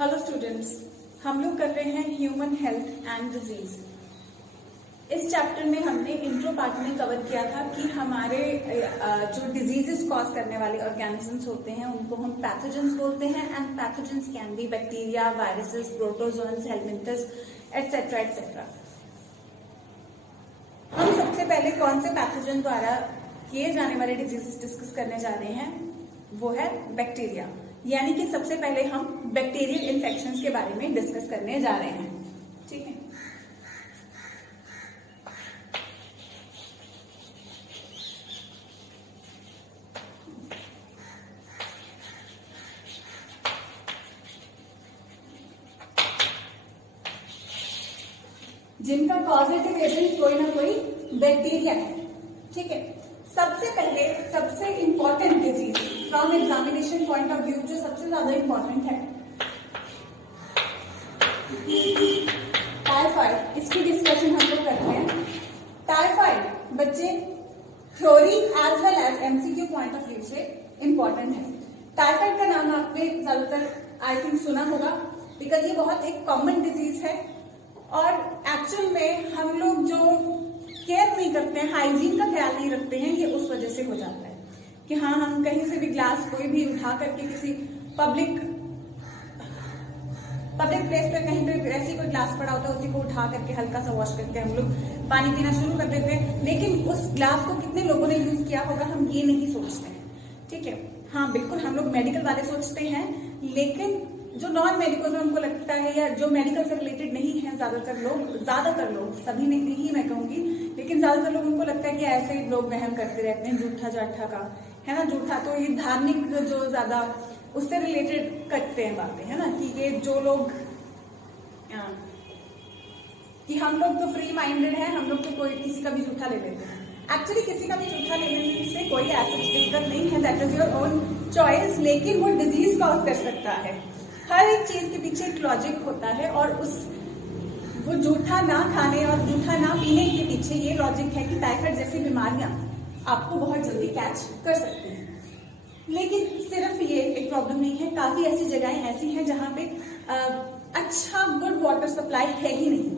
Hello students, हम लोग कर रहे हैं ह्यूमन हेल्थ एंड डिजीज। इस चैप्टर में हमने इंट्रो पार्ट में कवर किया था कि हमारे जो डिजीजेस कॉज करने वाले ऑर्गेनिजम्स होते हैं उनको हम पैथोजेंस बोलते हैं। And pathogens can be bacteria, viruses, protozoans, helminths etcetera etcetera. हम सबसे पहले कौन से पैथोजन द्वारा किए जाने वाले डिजीजेस डिस्कस करने जा रहे हैं, वो है बैक्टीरिया। यानी कि सबसे पहले हम बैक्टीरियल इन्फेक्शंस के बारे में डिस्कस करने जा रहे हैं। ठीक है, जिनका पॉजिटिव एजेंट कोई ना कोई बैक्टीरिया है। ठीक है, सबसे पहले सबसे important disease from examination point of view, जो सबसे ज्यादा इंपॉर्टेंट है, टाइफाइड। इसकी डिस्कशन हम लोग करते हैं। टाइफाइड बच्चे theory as well as MCQ point of view से इंपॉर्टेंट है। टाइफाइड का नाम आपने ज्यादातर आई थिंक सुना होगा, बिकॉज ये बहुत एक कॉमन डिजीज है और एक्चुअल में हम लोग जो केयर नहीं करते हैं, हाइजीन का ख्याल नहीं रखते हैं, ये उस वजह से हो जाता है कि हाँ, हम कहीं से भी ग्लास कोई भी उठा करके किसी पब्लिक प्लेस पे कहीं पे ऐसी कोई ग्लास पड़ा होता है, उसी को उठा करके हल्का सा वॉश करके हम लोग पानी पीना शुरू कर देते हैं, लेकिन उस ग्लास को कितने लोगों ने यूज किया होगा हम ये नहीं सोचते हैं। ठीक है, हाँ बिल्कुल हम लोग मेडिकल वाले सोचते हैं, लेकिन जो नॉन मेडिकल में उनको लगता है, या जो मेडिकल से रिलेटेड नहीं है, ज्यादातर लोग सभी नहीं मैं कहूंगी, लेकिन ज्यादातर लोग उनको लगता है कि ऐसे ही लोग वहम करते रहते हैं, जूठा जाठा का है ना, जूठा। तो ये धार्मिक जो ज्यादा उससे रिलेटेड करते हैं बातें, है ना, कि ये जो लोग कि हम लोग तो फ्री माइंडेड है, हम लोग तो कोई किसी का भी जूठा ले लेते हैं। एक्चुअली किसी का भी जूठा लेने से कोई ऐसा दिक्कत नहीं है, that is your own choice, लेकिन वो डिजीज कॉज कर सकता है। हर एक चीज के पीछे एक लॉजिक होता है और वो जूठा ना खाने और जूठा ना पीने के पीछे ये लॉजिक है कि टाइफाइड जैसी बीमारियां आपको बहुत जल्दी कैच कर सकती हैं। लेकिन सिर्फ ये एक प्रॉब्लम नहीं है, काफी ऐसी जगहें ऐसी हैं जहां पे अच्छा गुड वाटर सप्लाई है ही नहीं।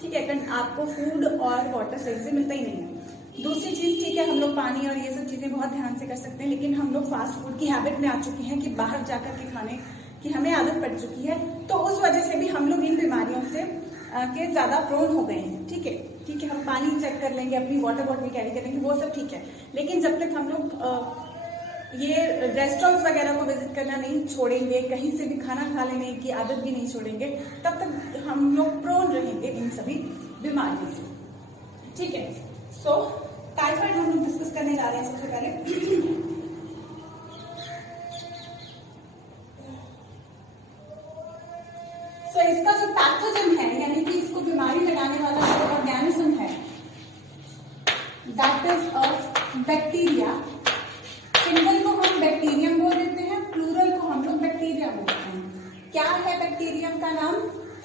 ठीक है, कारण आपको फूड और वाटर सही से मिलता ही नहीं है। दूसरी चीज, ठीक है, हम लोग पानी और ये सब चीजें बहुत ध्यान से कर सकते हैं, लेकिन हम लोग फास्ट फूड की हैबिट में आ चुके हैं कि बाहर जाकर के खाने की हमें आदत पड़ चुकी है, तो उस वजह से भी हम लोग इन बीमारियों से के ज्यादा प्रोन हो गए हैं। ठीक है, हम पानी चेक कर लेंगे, अपनी वाटर बॉटल कैरी करेंगे, वो सब ठीक है, लेकिन जब तक हम लोग ये रेस्टोरेंट्स वगैरह को विजिट करना नहीं छोड़ेंगे, कहीं से भी खाना खा लेने की आदत भी नहीं छोड़ेंगे, तब तक हम लोग प्रोन रहेंगे इन सभी बीमारियों से। ठीक है, सो टाइफाइड हम लोग डिस्कस करने जा रहे हैं सबसे पहले। इसका जो पैथोजन है, यानी कि इसको बीमारी लगाने वाला जो ऑर्गेनिज्म है, that is a bacteria. Single को हम बैक्टीरियम बोल देते हैं, प्लूरल को हम लोग बैक्टीरिया बोलते हैं। क्या है बैक्टीरियम का नाम?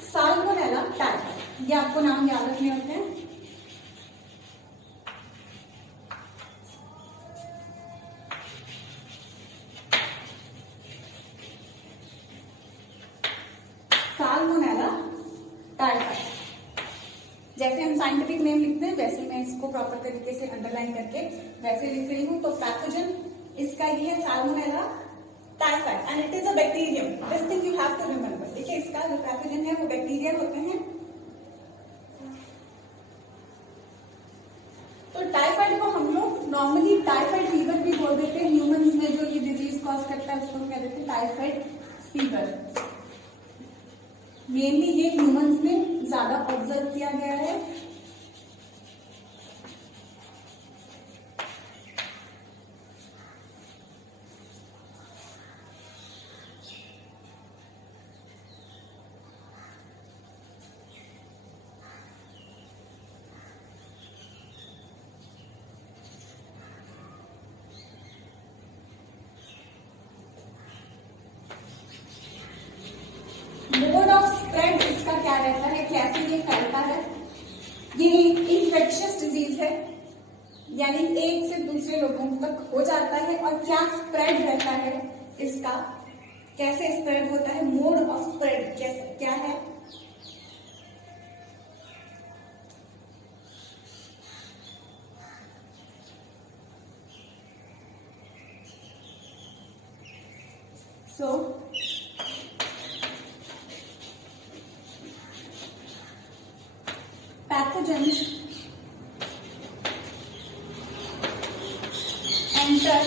Salmonella typhoid. ये आपको नाम याद रखने होते हैं। साल्मोनेला टाइफाइड, जैसे हम साइंटिफिक नेम लिखते हैं वैसे मैं इसको प्रॉपर तरीके से अंडरलाइन करके वैसे लिख रही हूँ। तो पैथोजन इसका ये है salmonella typhoid and it is a bacterium. This thing you have to remember. देखिए, इसका जो पैथोजन है वो बैक्टीरिया होते हैं। तो टाइफाइड को हम लोग नॉर्मली टाइफाइड फीवर भी बोल देते हैं। ह्यूमंस में जो ये डिजीज कॉज करता है उसको कह देते हैं टाइफाइड फीवर। मेनली ये ह्यूमंस में ज्यादा ऑब्जर्व किया गया है। मोड ऑफ स्प्रेड इसका क्या रहता है, कैसे ये फैलता है? ये इन्फेक्शियस डिजीज है, यानी एक से दूसरे लोगों तक हो जाता है। और क्या स्प्रेड रहता है इसका? कैसे स्प्रेड होता है, मोड ऑफ स्प्रेड क्या है? So pathogens enter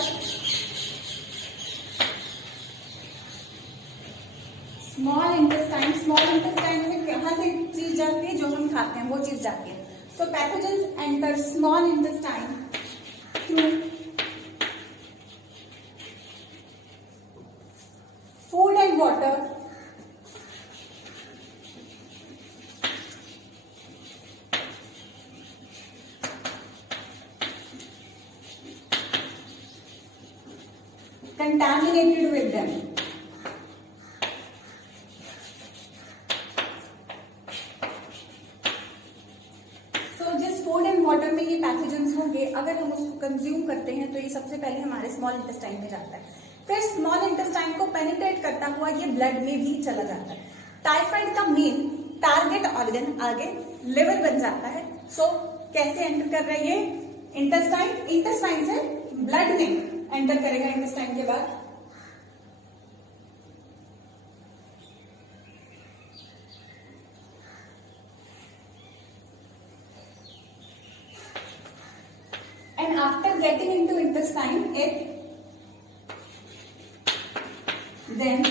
small intestine. Small intestine में कहाँ से चीज जाती है, जो हम खाते हैं वो चीज जाती है। So pathogens enter small intestine through food and water, contaminated with them. So जिस फूड एंड वाटर में ये पैथोजेंस होंगे, अगर हम उसको कंज्यूम करते हैं तो ये सबसे पहले हमारे स्मॉल इंटेस्टाइन में जाता है, फिर स्मॉल इंटेस्टाइन को पेनिट्रेट करता हुआ ये ब्लड में भी चला जाता है। टाइफाइड का मेन टारगेट ऑर्गन आगे लिवर बन जाता है। सो कैसे एंटर कर रहा है ये इंटेस्टाइन? इंटेस्टाइन से ब्लड में एंटर करेगा इंटेस्टाइन के बाद। And after getting into intestine, it then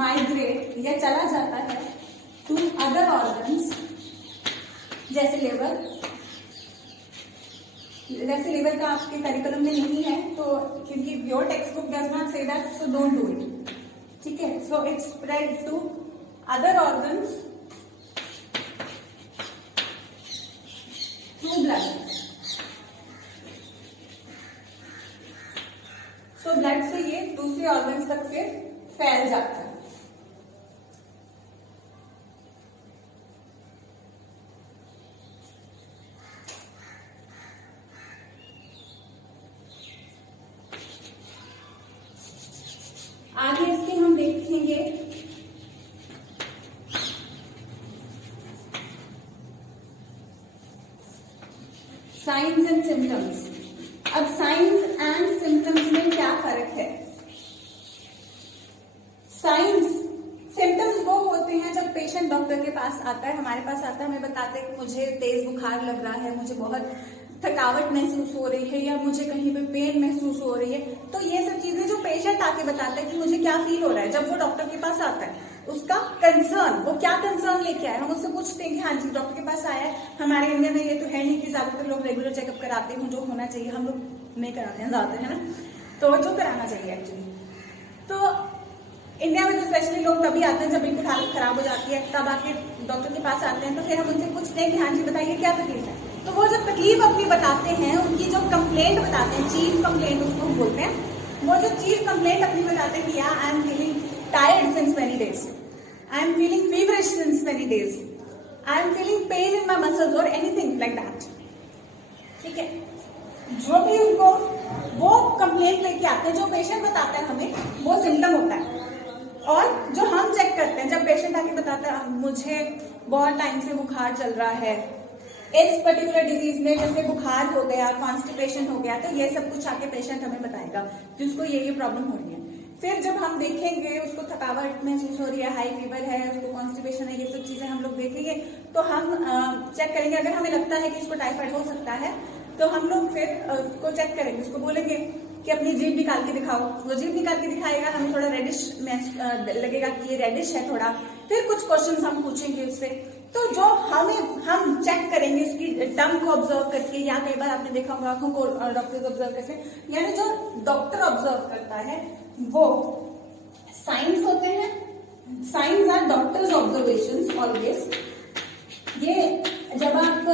migrate या चला जाता है to other organs जैसे लिवर। वैसे लिवर का आपके करिकुलम में नहीं है, तो क्योंकि your text book does not say that, so don't do it, ठीक है। So it spread to other organs through blood. तो ब्लड से ये दूसरे ऑर्गन्स तक फिर फैल जाता है। आगे इसके हम देखेंगे साइंस एंड सिम्टम्स। अब साइंस एंड सिम्टम्स में क्या फर्क है? साइंस सिम्टम्स वो होते हैं जब पेशेंट डॉक्टर के पास आता है, हमारे पास आता है, हमें बताते हैं कि मुझे तेज बुखार लग रहा है, मुझे बहुत थकावट महसूस हो रही है, या मुझे कहीं पे पेन महसूस हो रही है। तो ये सब चीजें जो पेशेंट आके बताता है कि मुझे क्या फील हो रहा है, जब वो डॉक्टर के पास आता है उसका कंसर्न, वो क्या कंसर्न लेके आया, हम उससे पूछते हैं कि हाँ जी डॉक्टर के पास आया है। हमारे इंडिया में ये तो है नहीं कि ज्यादातर लोग रेगुलर चेकअप कराते हैं, जो होना चाहिए हम लोग नहीं कराते हैं ज्यादातर, है ना, तो जो कराना चाहिए एक्चुअली। तो इंडिया में तो स्पेशली लोग तभी आते हैं जब बिल्कुल हालत खराब हो जाती है, तब आके डॉक्टर के पास आते हैं। तो फिर हम उनसे पूछते हैं कि हाँ जी बताइए क्या तकलीफ है। तो वो जब तकलीफ अपनी बताते हैं, उनकी जो कंप्लेंट बताते हैं, चीफ कंप्लेंट उसको हम बोलते हैं, वो जो चीफ कंप्लेंट अपनी बताते हैं कि या I am feeling tired since many days, I am feeling feverish since many days, I am feeling pain in माई मसल्स और एनीथिंग लाइक दैट, ठीक है। जो भी उनको वो कंप्लेंट लेके आते हैं, जो पेशेंट बताता है हमें वो सिम्टम होता है। और जो हम चेक करते हैं, जब पेशेंट आके बताता है मुझे बहुत टाइम से बुखार चल रहा है, इस पर्टिकुलर डिजीज में जैसे बुखार हो गया, कॉन्स्टिपेशन हो गया, तो ये सब कुछ आके पेशेंट हमें बताएगा जिसको ये प्रॉब्लम हो रही है। फिर जब हम देखेंगे उसको थकावट महसूस हो रही है, हाई फीवर है, उसको कॉन्स्टिपेशन है, ये सब चीजें हम लोग देखेंगे, तो हम चेक करेंगे। अगर हमें लगता है कि इसको टाइफाइड हो सकता है तो हम लोग फिर उसको चेक करेंगे, उसको बोलेंगे कि अपनी जीभ निकाल के दिखाओ। वो जीभ निकाल के दिखाएगा, हमें थोड़ा रेडिश लगेगा कि ये रेडिश है थोड़ा। फिर कुछ क्वेश्चंस हम पूछेंगे उससे, तो जो हम चेक करेंगे उसकी टंग को ऑब्जर्व करके, या कई बार आपने देखा होगा आंखों को डॉक्टर्स ऑब्जर्व करते हैं, यानी जो डॉक्टर ऑब्जर्व करता है वो साइंस होते हैं। Science are doctors observations always. ये जब आप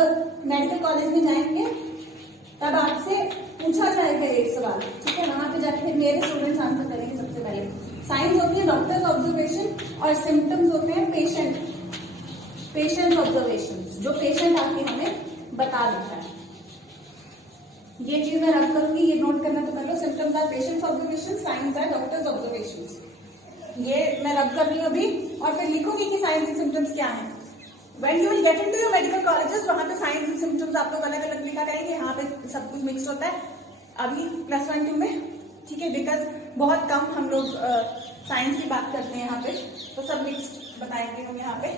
मेडिकल कॉलेज में जाएंगे तब आपसे पूछा जाएगा एक सवाल, ठीक है, वहां पे जाके मेरे स्टूडेंट्स आंसर करेंगे सबसे पहले। साइंस होती है डॉक्टर्स ऑब्जर्वेशन और सिम्टम्स होते हैं पेशेंट ऑब्जर्वेशन, जो पेशेंट आके हमें बता देता है। ये चीज मैं रब करूंगी, ये नोट करना तो कर लो। Symptoms are patients observation, signs are doctors observation. ये मैं रब कर रही हूँ अभी, और फिर लिखूंगी कि साइंस एंड सिम्टम्स क्या है। When you will get into your medical colleges, वहां पे साइंस एंड सिम्टम्स आप लोग अलग अलग लिखा करेंगे, यहाँ पे सब कुछ मिक्स होता है अभी +1 2 में, ठीक है, बिकॉज बहुत कम हम लोग साइंस की बात करते हैं यहाँ पे, तो सब मिक्स बताएंगे हम यहाँ पे।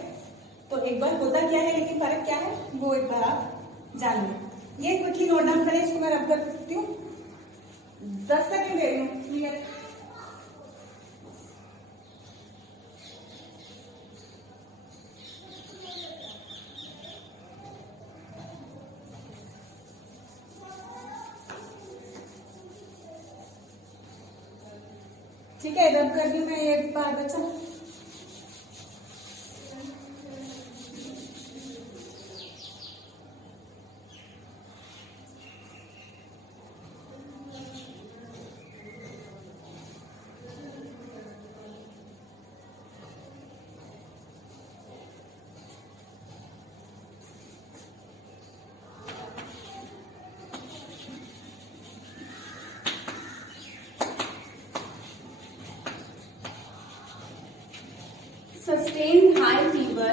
तो एक बार होता क्या है, लेकिन फर्क क्या है वो एक बार आप जान लें। ये क्विकली नोट डाउन करें, इसको मैं रब कर सकती हूँ, 10 सेकेंड दे रही हूँ, क्लियर। ठीक है, रब कर दी मैं एक बार बच्चा। Sustained high fever,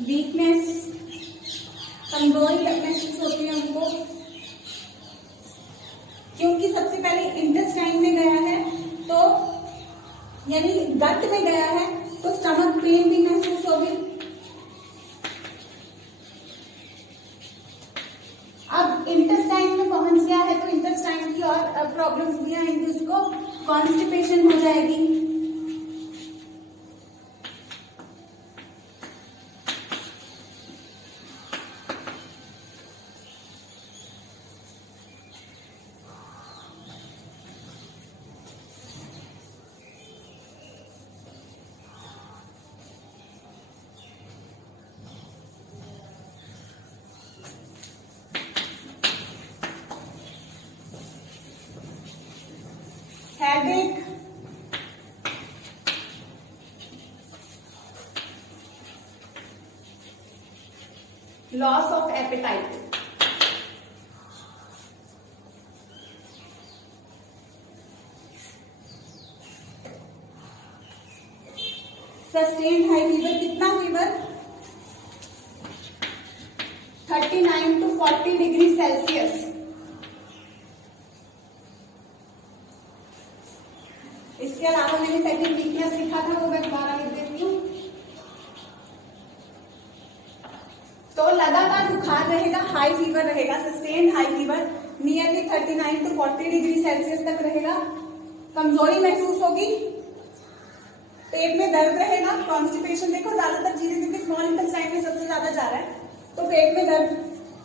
वीकनेस, कमजोरी महसूस होती है उनको, क्योंकि सबसे पहले इंटेस्टाइन में गया है, तो यानी गट में गया है, तो स्टमक पेन भी महसूस होगी। अब इंटेस्टाइन में पहुंच गया है, तो इंटेस्टाइन की और प्रॉब्लम्स भी आएंगी, उसको कॉन्स्टिपेशन हो जाएगी। Headache, loss of appetite, sustained high fever, कितना फीवर 39 to 40 डिग्री सेल्सियस। इसके अलावा मैंने सेकंड वीकनेस लिखा था, वो मैं दोबारा लिख देती हूँ। तो लगातार बुखार रहेगा, हाई फीवर रहेगा, सस्टेन्ड हाई फीवर नियरली 39 to 40 डिग्री सेल्सियस तक रहेगा। कमजोरी महसूस होगी, पेट में दर्द रहेगा, कॉन्स्टिपेशन, देखो ज्यादातर चीजें क्योंकि स्मॉल इंटेस्टाइन में सबसे ज्यादा जा रहा है, तो पेट में दर्द,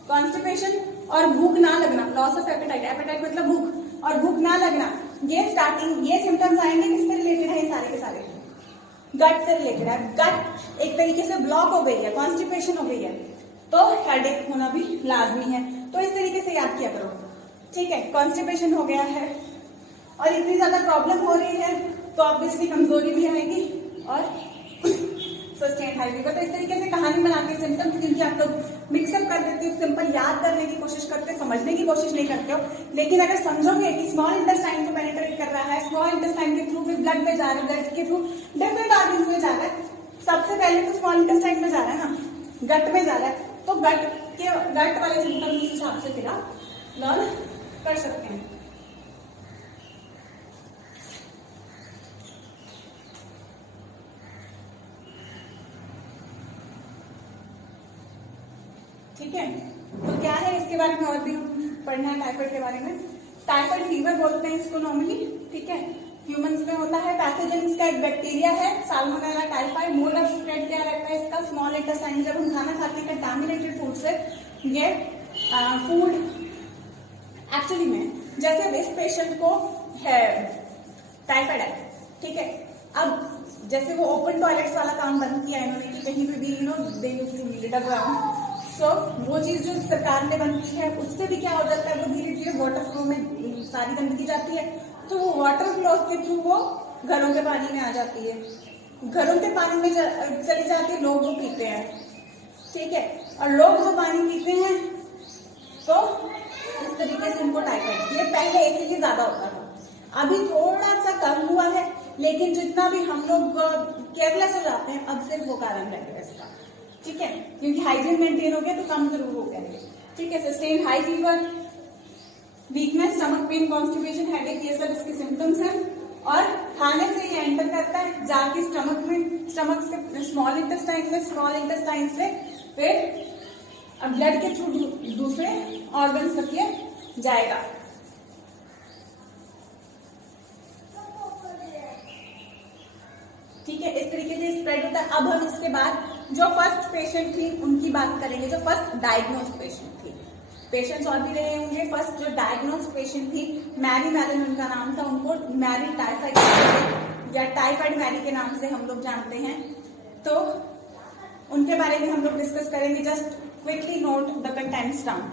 कॉन्स्टिपेशन और भूख ना लगना, लॉस ऑफ एपेटाइट, एपेटाइट मतलब भूख, और भूख ना लगना, ये स्टार्टिंग, ये सिम्टम्स आएंगे किससे रिलेटेड है, सारे के सारे गट से रिलेटेड है। गट एक तरीके से ब्लॉक हो गई है, कॉन्स्टिपेशन हो गई है, तो हेडेक होना भी लाजमी है। तो इस तरीके से याद किया करो, ठीक है। कॉन्स्टिपेशन हो गया है और इतनी ज्यादा प्रॉब्लम हो रही है, तो ऑब्वियसली कमजोरी भी आएगी और सस्टेन्ड हाई फीवर। तो इस तरीके से कहानी बना के सिम्टम्स, क्योंकि आप लोग मिक्सअप कर देते हो, सिंपल याद करने की कोशिश करते हो, समझने की कोशिश नहीं करते हो। लेकिन अगर समझोगे कि स्मॉल इंटेस्टाइन को पेनिट्रेट कर रहा है, स्मॉल इंटेस्टाइन के थ्रू भी ब्लड में जा रहा है, ब्लड के थ्रू डिफरेंट ऑर्गन्स में जा रहा है, सबसे पहले तो स्मॉल इंटेस्टाइन में जा रहा है ना, गट में जा रहा है, तो गट वाले सिम्टम्स इस हिसाब से फिर आप लर्न कर सकते हैं। ठीक है, तो क्या है इसके बारे में और भी पढ़ना है। टाइफाइड के बारे में, टाइफाइड फीवर बोलते हैं इसको नॉर्मली, ठीक है। ह्यूमंस में होता है, पैथोजेंस का एक बैक्टीरिया है salmonella typhoid. Mode of spread क्या रहता है इसका, स्मॉल इंटेस्टाइन, जब हम खाना खाते हैं कंटामिनेटेड फूड से, ये फूड एक्चुअली में, जैसे इस पेशेंट को है टाइफाइड है, ठीक है, अब जैसे वो ओपन टॉयलेट्स वाला काम बंद किया है इन्होंने, कि कहीं पे भी they used to lead around, so वो चीज जो सरकार ने बंद की है, उससे भी क्या हो जाता है, वो धीरे धीरे वाटर फ्लो में सारी गंदगी जाती है, तो वो वाटर फ्लो के थ्रू वो घरों के पानी में आ जाती है, घरों के पानी में चली जाती है, लोग वो पीते हैं, ठीक है। और लोग वो पानी पीते हैं तो इस तरीके से उनको टाइफाइड, ये पहले इसीलिए ज्यादा होता था, अभी थोड़ा सा कम हुआ है, लेकिन जितना भी हम लोग केयरलेस हो जाते हैं, अब सिर्फ वो कारण रहेगा इसका, ठीक है, क्योंकि हाइजीन मेंटेन हो गया तो कम जरूर हो गया, ठीक है। Sustain high fever, weakness, stomach pain, constipation, headache, ये सब इसके सिम्टम्स हैं। और खाने से ये एंटर करता है जाके स्टमक में, स्टमक से स्मॉल इंटेस्टाइन में, स्मॉल इंटेस्टाइन से फिर ब्लड के थ्रू दूसरे ऑर्गन्स तक ये जाएगा। ठीक है, इस तरीके से स्प्रेड होता है। अब हम इसके बाद जो फर्स्ट पेशेंट थी उनकी बात करेंगे, जो फर्स्ट डायग्नोज पेशेंट थी। पेशेंट्स और भी रहे होंगे, फर्स्ट जो डायग्नोज पेशेंट थी मैरी मैलन उनका नाम था, उनको मैरी टाइफाइड या टाइफाइड मैरी के नाम से हम लोग जानते हैं। तो उनके बारे में हम लोग डिस्कस करेंगे। Just quickly note the contents down.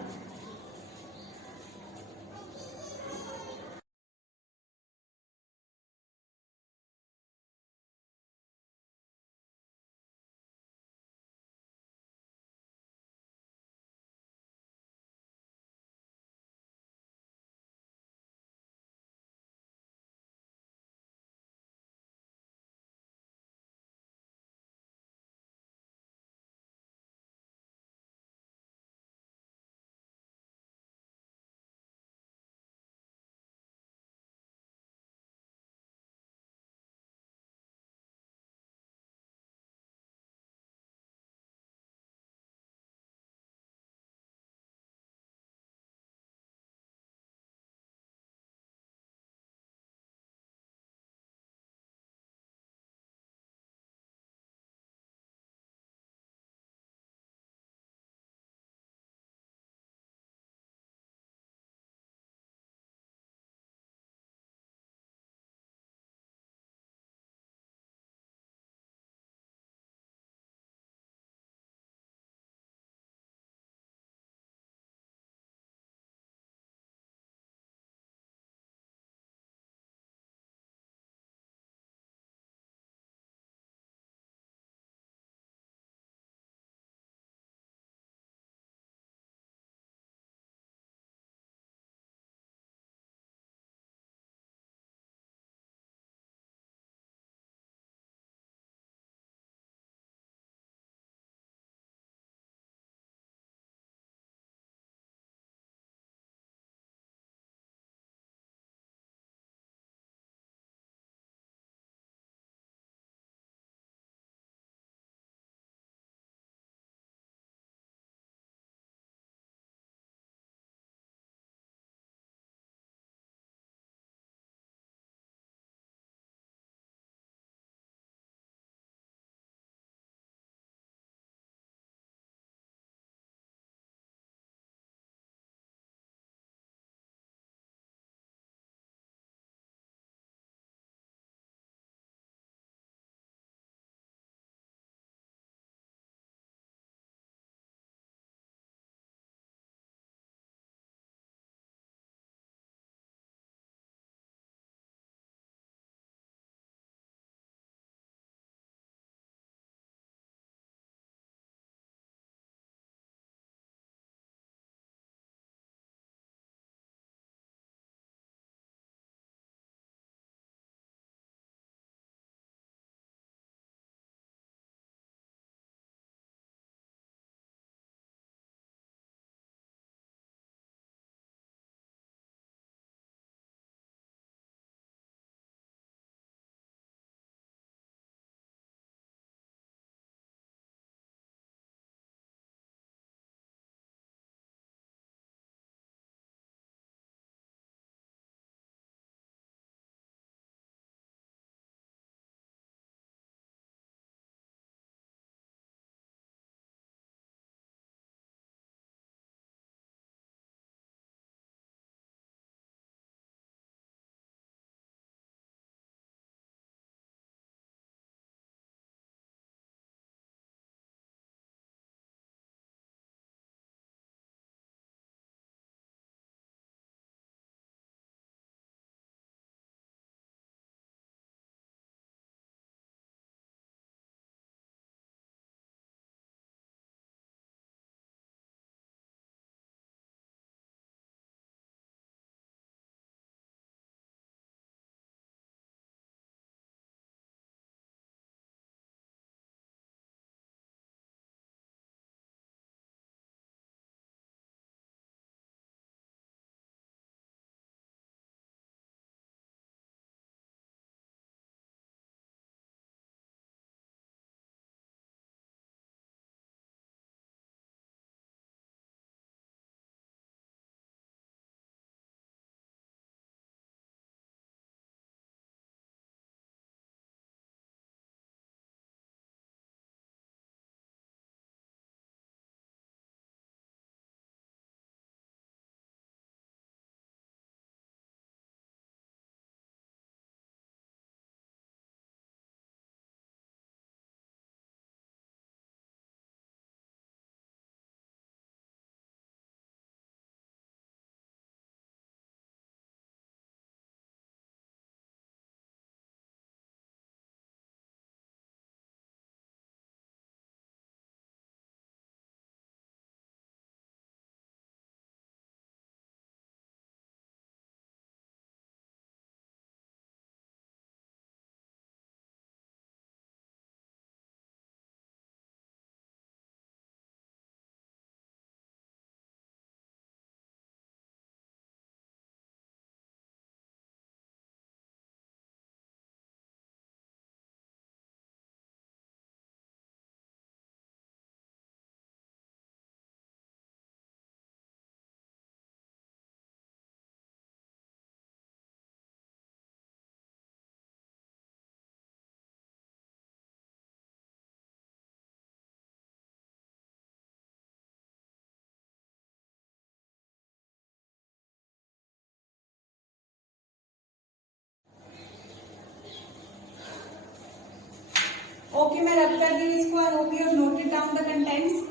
Okay, मैं रब कर दी इसको और hope you have noted down the contents.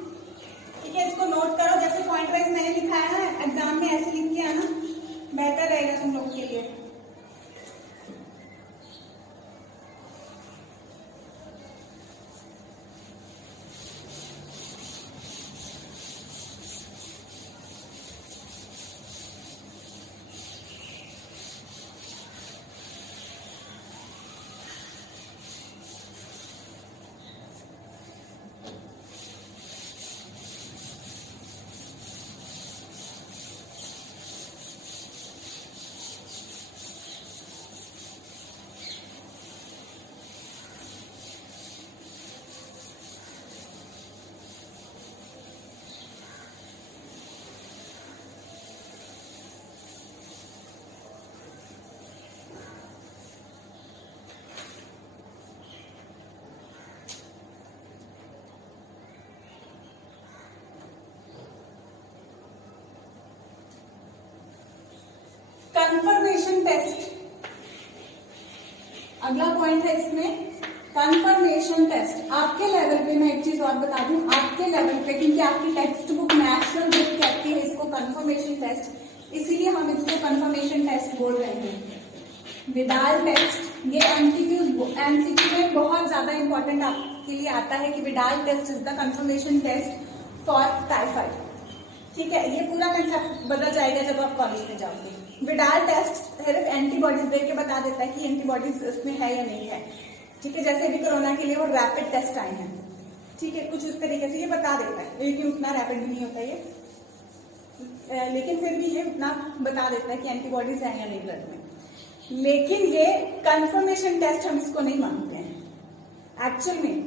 ठीक है, इसको नोट करो, जैसे पॉइंट वाइज मैंने लिखा है ना, एग्जाम में ऐसे लिख के आना, बेहतर रहेगा तुम लोग के लिए। कंफर्मेशन टेस्ट, अगला पॉइंट है इसमें कंफर्मेशन टेस्ट। आपके लेवल पे मैं एक चीज और बता दूं, आपके लेवल पे, क्योंकि आपकी टेक्स्ट बुक नेशनल बुक कहती है इसको कंफर्मेशन टेस्ट, इसीलिए हम इसको कंफर्मेशन टेस्ट बोल रहे हैं। विडाल टेस्ट, ये एमसीक्यू में बहुत ज्यादा इंपॉर्टेंट आपके लिए आता है कि Widal test is the confirmation test for typhoid. ठीक है, ये पूरा कंसेप्ट बदल जाएगा जब आप कॉलेज में जाओगे। विडाल टेस्ट सिर्फ एंटीबॉडीज देख के बता देता है कि एंटीबॉडीज इसमें है या नहीं है। ठीक है, जैसे भी कोरोना के लिए वो रैपिड टेस्ट आए हैं, ठीक है, कुछ उस तरीके से ये बता देता है, लेकिन उतना रैपिड नहीं होता ये, लेकिन फिर भी ये उतना बता देता है कि एंटीबॉडीज है या नहीं ब्लड में। लेकिन ये कंफर्मेशन टेस्ट हम इसको नहीं मानते हैं एक्चुअल में।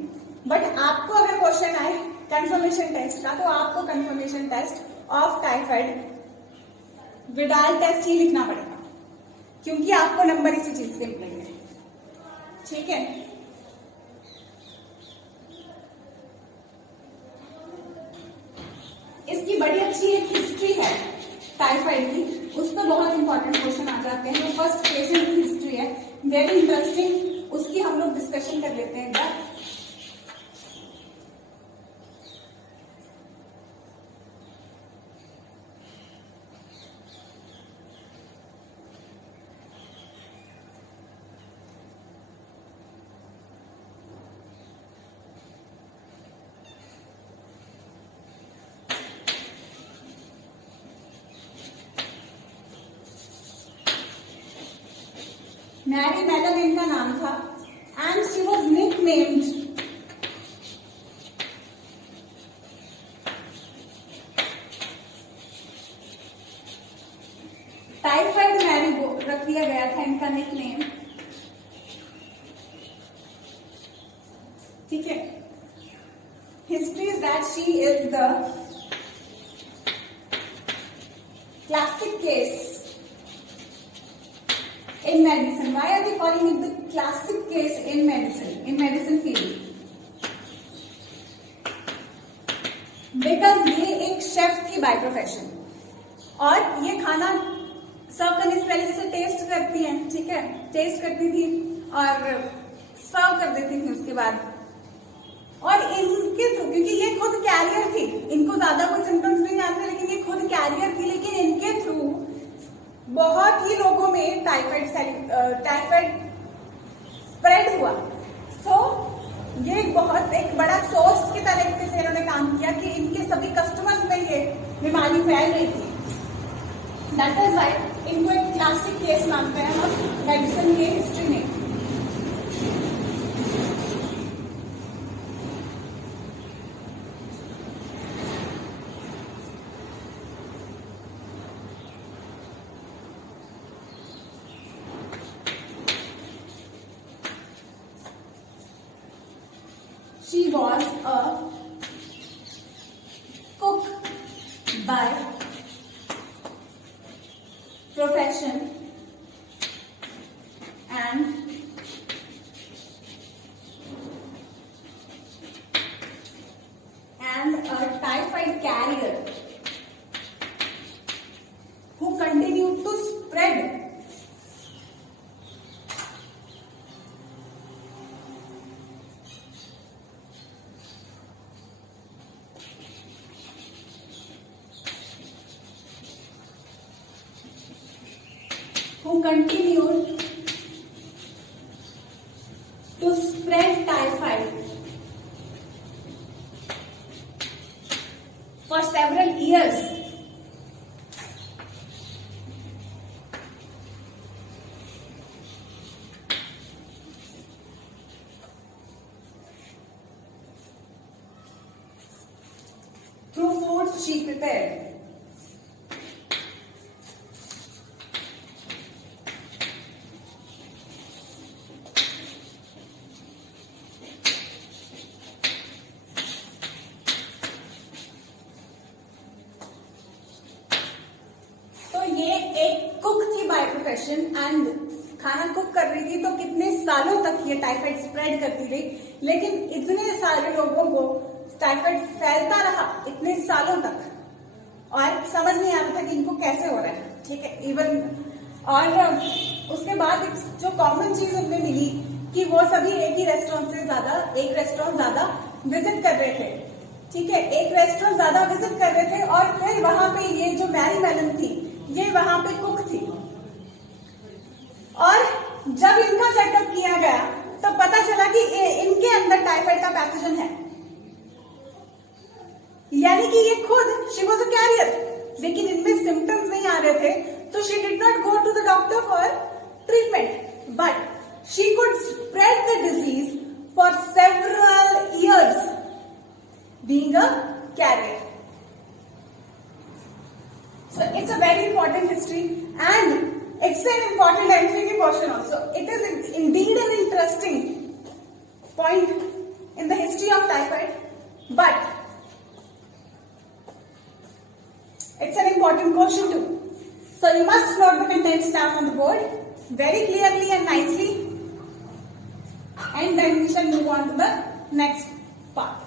बट आपको अगर क्वेश्चन आए कंफर्मेशन टेस्ट का, तो आपको confirmation test of typhoid Widal test ही लिखना पड़ेगा, क्योंकि आपको नंबर इसी चीज से मिलेंगे। ठीक है, इसकी बड़ी अच्छी एक हिस्ट्री है टाइफाइड की, उस पर बहुत इंपॉर्टेंट क्वेश्चन आ जाते हैं। तो फर्स्ट पेशेंट की हिस्ट्री है, वेरी इंटरेस्टिंग, उसकी हम लोग डिस्कशन कर लेते हैं एक बार। मैरी मैडम इनका नाम था and she was nicknamed typhoid Mary रख दिया गया था इनका निकनेम। ठीक है, history is that she is the classic case in medicine. Why are they calling it the classic case in medicine field? Because ये एक शेफ थी बाय प्रोफेशन, और ये खाना सर्व करने से पहले जैसे टेस्ट करती हैं, ठीक है, टेस्ट करती थी और सर्व कर देती थी उसके बाद। और इनके थ्रू, क्योंकि ये खुद कैरियर थी, इनको ज्यादा कोई सिम्टम्स नहीं आते, लेकिन ये खुद कैरियर थी, लेकिन इनके थ्रू बहुत ही लोगों में टाइफाइड स्प्रेड हुआ। सो ये बहुत एक बड़ा सोर्स की तरीके से इन्होंने काम किया कि इनके सभी कस्टमर्स में ये बीमारी फैल रही थी। दैट इज वाई इनको एक क्लासिक केस मानते हैं हम मेडिसिन के हिस्ट्री में। She was a cook by profession and a typhoid carrier who continued to spread continued to spread typhoid for several years. Through foods she prepared. तो ये एक कुक थी बाय प्रोफेशन एंड खाना कुक कर रही थी, तो कितने सालों तक ये टाइफाइड स्प्रेड करती रही, लेकिन इतने सारे लोगों को टाइफाइड फैलता रहा इतने सालों तक और समझ नहीं आ रहा था कि इनको कैसे हो रहा है, ठीक है। इवन और उसके बाद जो कॉमन चीज उनमें मिली कि वो सभी एक रेस्टोरेंट ज्यादा विजिट कर रहे थे, ठीक है, एक रेस्टोरेंट ज्यादा विजिट कर रहे थे और फिर वहां पे ये जो मैरी मेलन थी ये वहां पे कुक थी और जब इनका चेकअप किया गया तो पता चला कि इनके अंदर टाइफाइड का पैथोजन है, यानी कि ये खुद शी वाज अ कैरियर, लेकिन इनमें सिम्टम्स नहीं आ रहे थे, तो she did not go to the doctor for treatment, but she could spread the disease for several years being a carrier. So it's a very important history and it's an important MCQ question also. It is indeed an interesting point in the history of typhoid, but it's an important question too. So you must note the contents down on the board very clearly and nicely, and then we shall move on to the next part.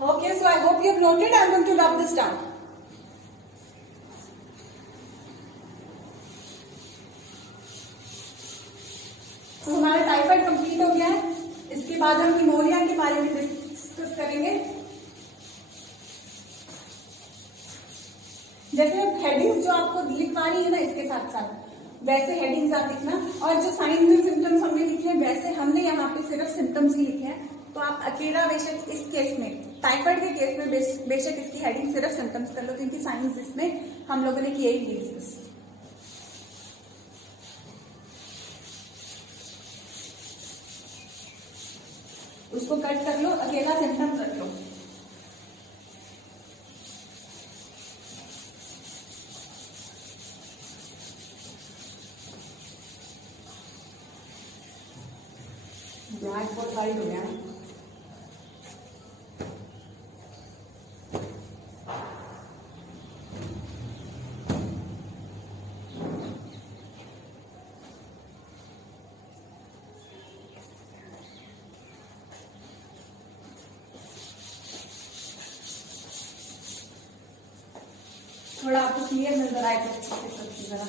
Okay, so I hope you have noted. I'm going to rub this down. तो हमारा typhoid complete हो गया है। इसके बाद हम निमोनिया के बारे में डिस्कस करेंगे। जैसे हेडिंग्स जो आपको लिखवा रही है ना इसके साथ साथ वैसे हेडिंग्स आप लिखना, और जो साइंस एंड सिम्टम्स हमने लिखे हैं वैसे हमने यहाँ पे सिर्फ सिम्टम्स ही लिखे हैं। तो आप अकेला बेशक इस केस में टाइफाइड के केस में बेशक इसकी हेडिंग सिर्फ सिम्टम्स कर लो, क्योंकि साइंस इसमें हम लोगों ने किए ही डिजीज। उसको कट कर लो, अकेला सिम्टम्स रख लो। ब्लैक बोर्ड वाइट हो गया ना। थोड़ा आपको क्लियर नजर आए तो अच्छे से सब जरा।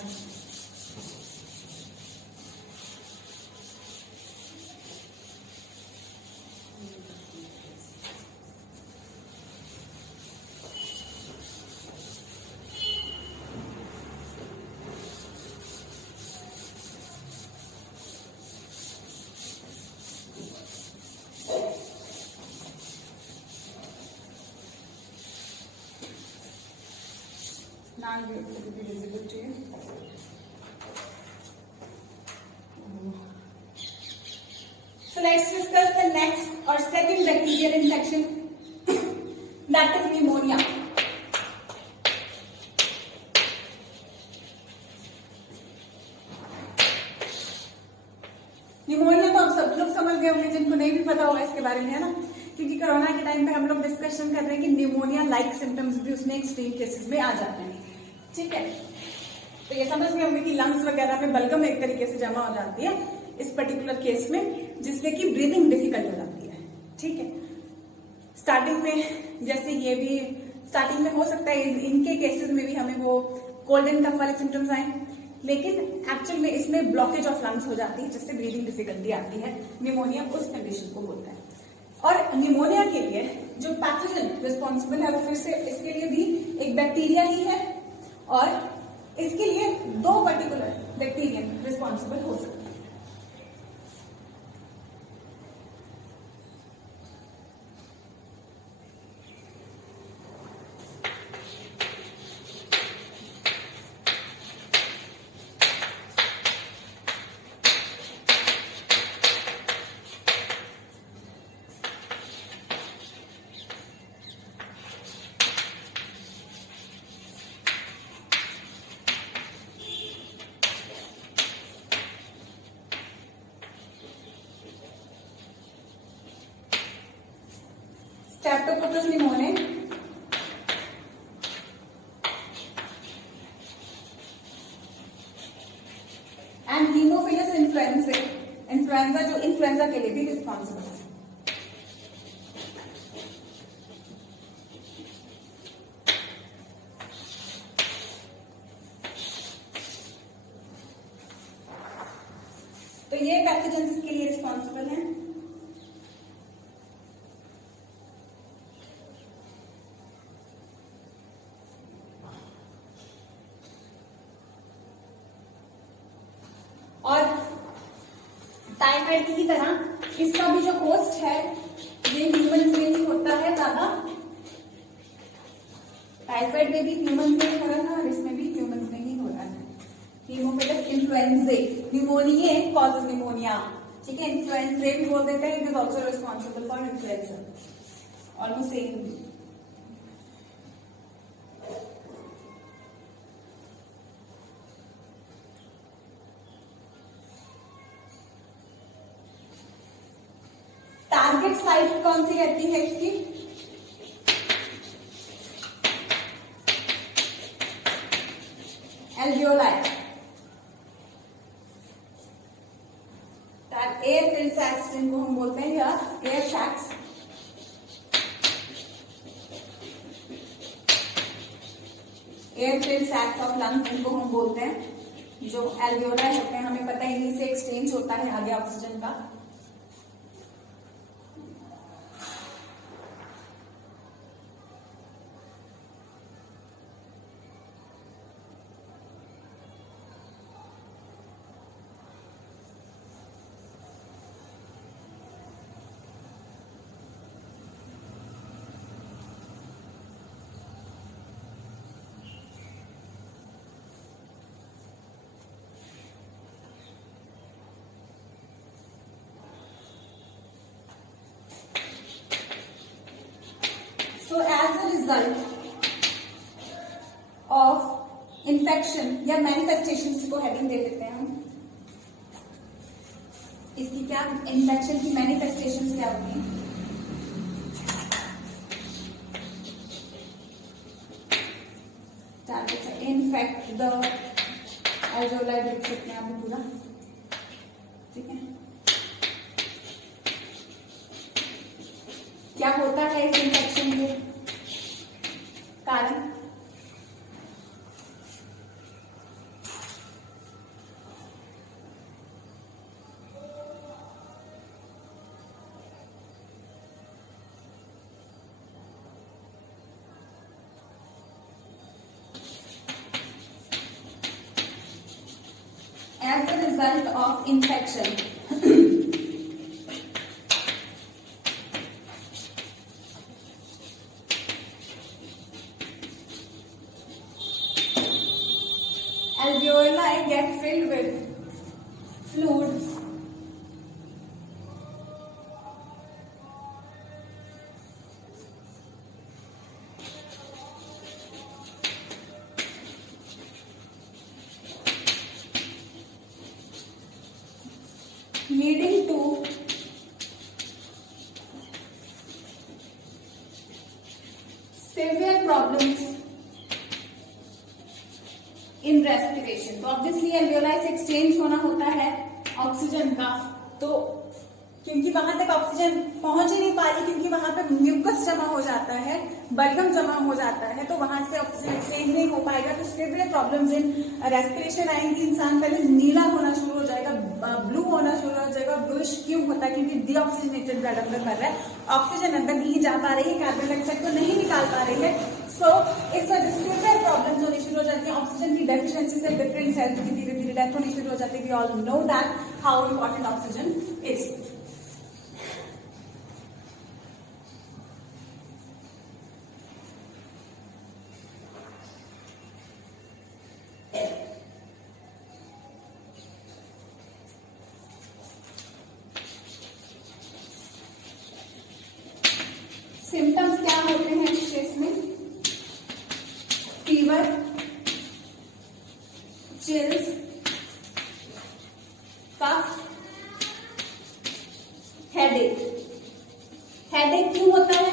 Now it will be visible to you. So let's discuss the next or second bacterial infection, that is pneumonia. Pneumonia तो आप सब लोग समझ गए होंगे, जिनको नहीं भी पता होगा इसके बारे में, है ना, क्योंकि कोरोना के टाइम पे हम लोग डिस्कशन कर रहे हैं कि निमोनिया लाइक सिम्टम्स भी उसमें एक्सट्रीम केसेस में आ जाते हैं। ठीक है, तो ये समझ गए होंगे कि लंग्स वगैरह में बलगम एक तरीके से जमा हो जाती है इस पर्टिकुलर केस में, जिससे कि ब्रीदिंग डिफिकल्ट हो जाती है। ठीक है, स्टार्टिंग में जैसे ये भी स्टार्टिंग में हो सकता है इनके केसेस में भी हमें वो कोल्ड एंड कफ वाले सिम्टम्स आए, लेकिन एक्चुअल में इसमें ब्लॉकेज ऑफ लंग्स हो जाती है जिससे ब्रीदिंग डिफिकल्टी आती है। निमोनिया उस कंडीशन को बोलता है। और निमोनिया के लिए जो पैथोजन रिस्पॉन्सिबल है वो फिर से इसके लिए भी एक बैक्टीरिया ही है, और इसके लिए 2 पर्टिकुलर बैक्टीरिया रिस्पॉन्सिबल हो सकते हैं। Streptococcus pneumoniae, and Haemophilus influenzae, influenza जो इन्फ्लुएंजा के लिए भी रिस्पॉन्सिबल है। तो ये पैथोजेंस इसके लिए रिस्पॉन्सिबल है। और टाइफाइड की तरह इसका भी जो होस्ट है ये ह्यूमन में ही होता है ज्यादा। टाइफाइड में भी ह्यूमन में हो रहा था और इसमें भी ह्यूमन में ही हो रहा है। Haemophilus influenzae, pneumonia causes pneumonia. ठीक है, इन्फ्लुएंजाe भी बोल देते हैं, it is also responsible for influenza, almost same. Target site कौन सी रहती है इसकी? एल्वियोलाई। एयर फिल्ड सैक्स जिनको हम बोलते हैं, या air sacs, air filled sacs of lungs इनको हम बोलते हैं, जो एल्वियोलाई होते हैं, हमें पता है इन्हीं से एक्सचेंज होता है आगे ऑक्सीजन का। So as a result of infection या manifestations को heading दे देते हैं हम, इसकी क्या infection की manifestations क्या होती हैं? Targets infect the alveoli लिख सकते हैं आप पूरा, ठीक है। क्या होता है इस इंफेक्शन के कारण? As a result of infection, alveoli get filled with fluid leading to severe problems in respiration. तो ऑब्वियसली एल्वियोलाई से एक्सचेंज होना होता है ऑक्सीजन का, तो क्योंकि वहां तक ऑक्सीजन पहुंच ही नहीं पा रही, क्योंकि वहां पे म्यूकस जमा हो जाता है, बलगम जमा हो जाता है, तो वहां से ऑक्सीजन एक्सचेंज नहीं हो पाएगा, तो सिवियर प्रॉब्लम्स इन रेस्पिरेशन आएंगी। इंसान पहले नीला होना शुरू हो जाएगा, ब्लू होना शुरू हो जाएगा। ब्लूइश क्यों होता है? क्योंकि डीऑक्सीजनेटेड ब्लड अंदर कर रहा है, ऑक्सीजन अंदर नहीं जा पा रही है, कार्बन डाइऑक्साइड को नहीं निकाल पा रही है। सो इस वजह से सिवियर प्रॉब्लम्स होनी शुरू हो जाती है। ऑक्सीजन की डेफिशिएंसी से डिफरेंट सेल्स की धीरे धीरे डेथ होनी शुरू हो जाती है। We all know that how important oxygen is. Symptoms क्या होते हैं इस केस में? Fever, chills, cough, headache. Headache क्यों होता है?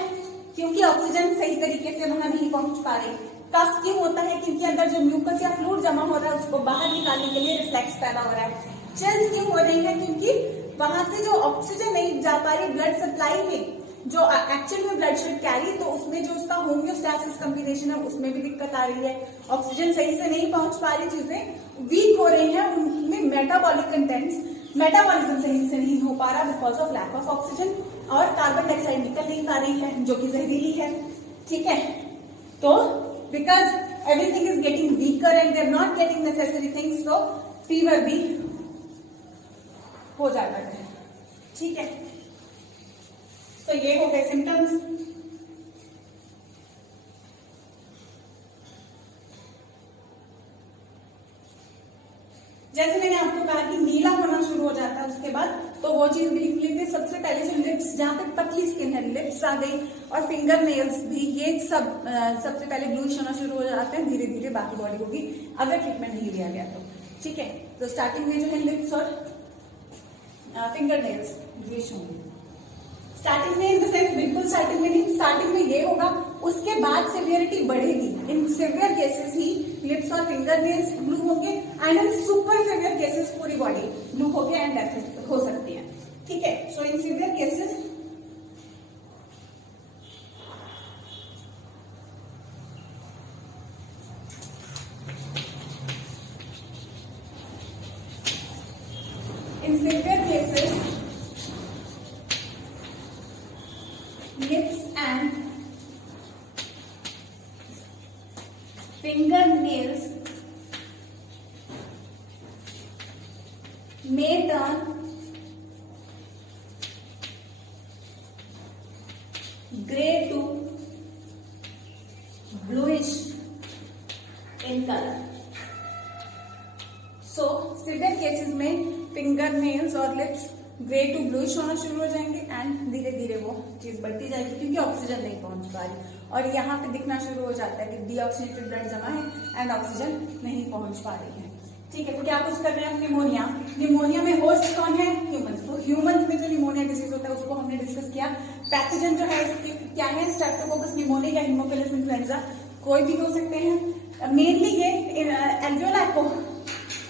क्योंकि ऑक्सीजन सही तरीके से वहां नहीं पहुंच पा रही। कफ क्यों होता है? क्योंकि अंदर जो म्यूकस या फ्लूइड जमा हो रहा है उसको बाहर निकालने के लिए रिफ्लेक्स पैदा हो रहा है। चिल्स क्यों हो रही है? क्योंकि वहां से जो ऑक्सीजन नहीं जा पा रही ब्लड सप्लाई में, जो एक्चुअल में ब्लड शुड कैरी, तो उसमें जो उसका होम्योस्टैसिस कॉम्बिनेशन है उसमें भी दिक्कत आ रही है। ऑक्सीजन सही से नहीं पहुंच पा रही, चीजें वीक हो रही हैं, उनमें मेटाबॉलिक कंटेंट्स, मेटाबॉलिज्म सही से नहीं हो पा रहा because of lack of oxygen, और कार्बन डाइऑक्साइड निकल नहीं पा रही है जो कि जहरीली है। ठीक है, तो because everything is getting weaker and they are not getting necessary things, तो फीवर भी हो जाता है। ठीक है, तो ये हो गए सिम्टम्स। जैसे मैंने आपको कहा कि नीला होना शुरू हो जाता है उसके बाद, तो वो चीज भी लिख लेते। सबसे पहले जो लिप्स, जहां तक पतली स्किन है, लिप्स आ गई, और फिंगर नेल्स भी, ये सब सबसे पहले ब्लूइश होना शुरू हो जाते हैं। धीरे धीरे बाकी बॉडी होगी अगर ट्रीटमेंट नहीं लिया गया तो। ठीक है, तो स्टार्टिंग में जो है लिप्स और फिंगर नेल्स ब्लूइश होंगे। स्टार्टिंग में इन द सेंस बिल्कुल स्टार्टिंग में नहीं, स्टार्टिंग में ये होगा, उसके बाद सिवियरिटी बढ़ेगी। इन सिवियर केसेस ही लिप्स और फिंगर नेल्स ब्लू होंगे, and in super severe cases पूरी बॉडी ब्लू होगी एंड डेथ हो सकती है। ठीक है, so in severe cases severe cases, lips and fingernails may turn gray to bluish in color. So severe cases में finger nails और लिप्स ग्रे टू ब्लूइश होना शुरू हो जाएंगे एंड धीरे धीरे वो चीज बढ़ती जाएगी क्योंकि ऑक्सीजन नहीं पहुंच पा रही और यहाँ पे दिखना शुरू हो जाता है कि डीऑक्सीनेटेड ब्लड जमा है एंड ऑक्सीजन नहीं पहुंच पा रही है। ठीक है, तो क्या कुछ कर रहे हैं? निमोनिया। निमोनिया में होस्ट कौन है? ह्यूमंस। तो ह्यूमंस में जो निमोनिया डिजीज होता है उसको हमने डिस्कस किया। पैथोजन जो है इसके क्या है? स्ट्रेप्टोकोकस निमोनिया या हीमोफिलस इन्फ्लुएंजा, कोई भी हो सकते हैं। मेनली ये एल्वियोलाई को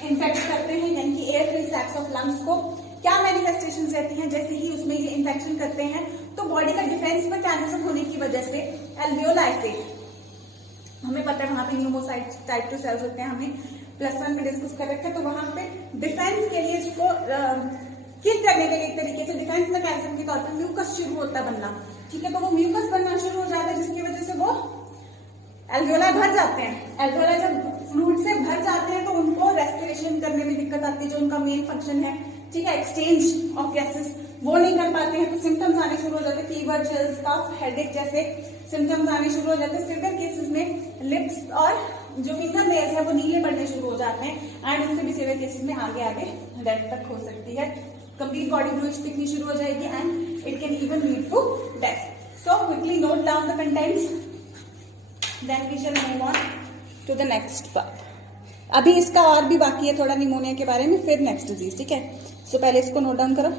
इन्फेक्ट करते हैं, यानी कि एयर फ्री सैक्स ऑफ लंग्स को। क्या मैनिफेस्टेशन रहती हैं? जैसे ही उसमें ये इन्फेक्शन करते हैं तो बॉडी का डिफेंस मैकेनिज्म होने की वजह से एल्वियोलाई से, हमें पता है वहां पे न्यूमोसाइट टाइप 2 सेल्स होते हैं, हमने +1 में डिस्कस कर रखा है, तो वहां पे डिफेंस के लिए इसको किल करने के लिए एक तरीके से डिफेंस मैकेनिज्म के तौर पर म्यूकस शुरू होता है बनना। ठीक है, तो वो म्यूकस बनना शुरू हो जाता है जिसकी वजह से वो एल्वियोलाई भर जाते हैं। एल्वियोलाई जब फ्लूइड से भर जाते हैं तो उनको रेस्पिरेशन करने में दिक्कत आती है, जो उनका मेन फंक्शन है। ठीक है, एक्सचेंज ऑफ गैसेस वो नहीं कर पाते हैं, तो सिम्टम्स आने शुरू हो जाते हैं, फीवर, चिल्स, कफ, हेडेक जैसे सिम्टम्स आने शुरू हो जाते हैं। सिवियर केसेस में लिप्स और जो फिंगर नेल्स है वो नीले पड़ने शुरू हो जाते हैं एंड इससे भी सिवियर केसेस में आगे आगे डेथ तक हो सकती है। कंप्लीट बॉडी ब्लूइश दिखनी शुरू हो जाएगी and it can even lead to death. So quickly note down the contents, then we shall move on to the next part. अभी इसका और भी बाकी है थोड़ा निमोनिया के बारे में, फिर नेक्स्ट डिजीज। ठीक है, सो पहले इसको नोट डाउन करो।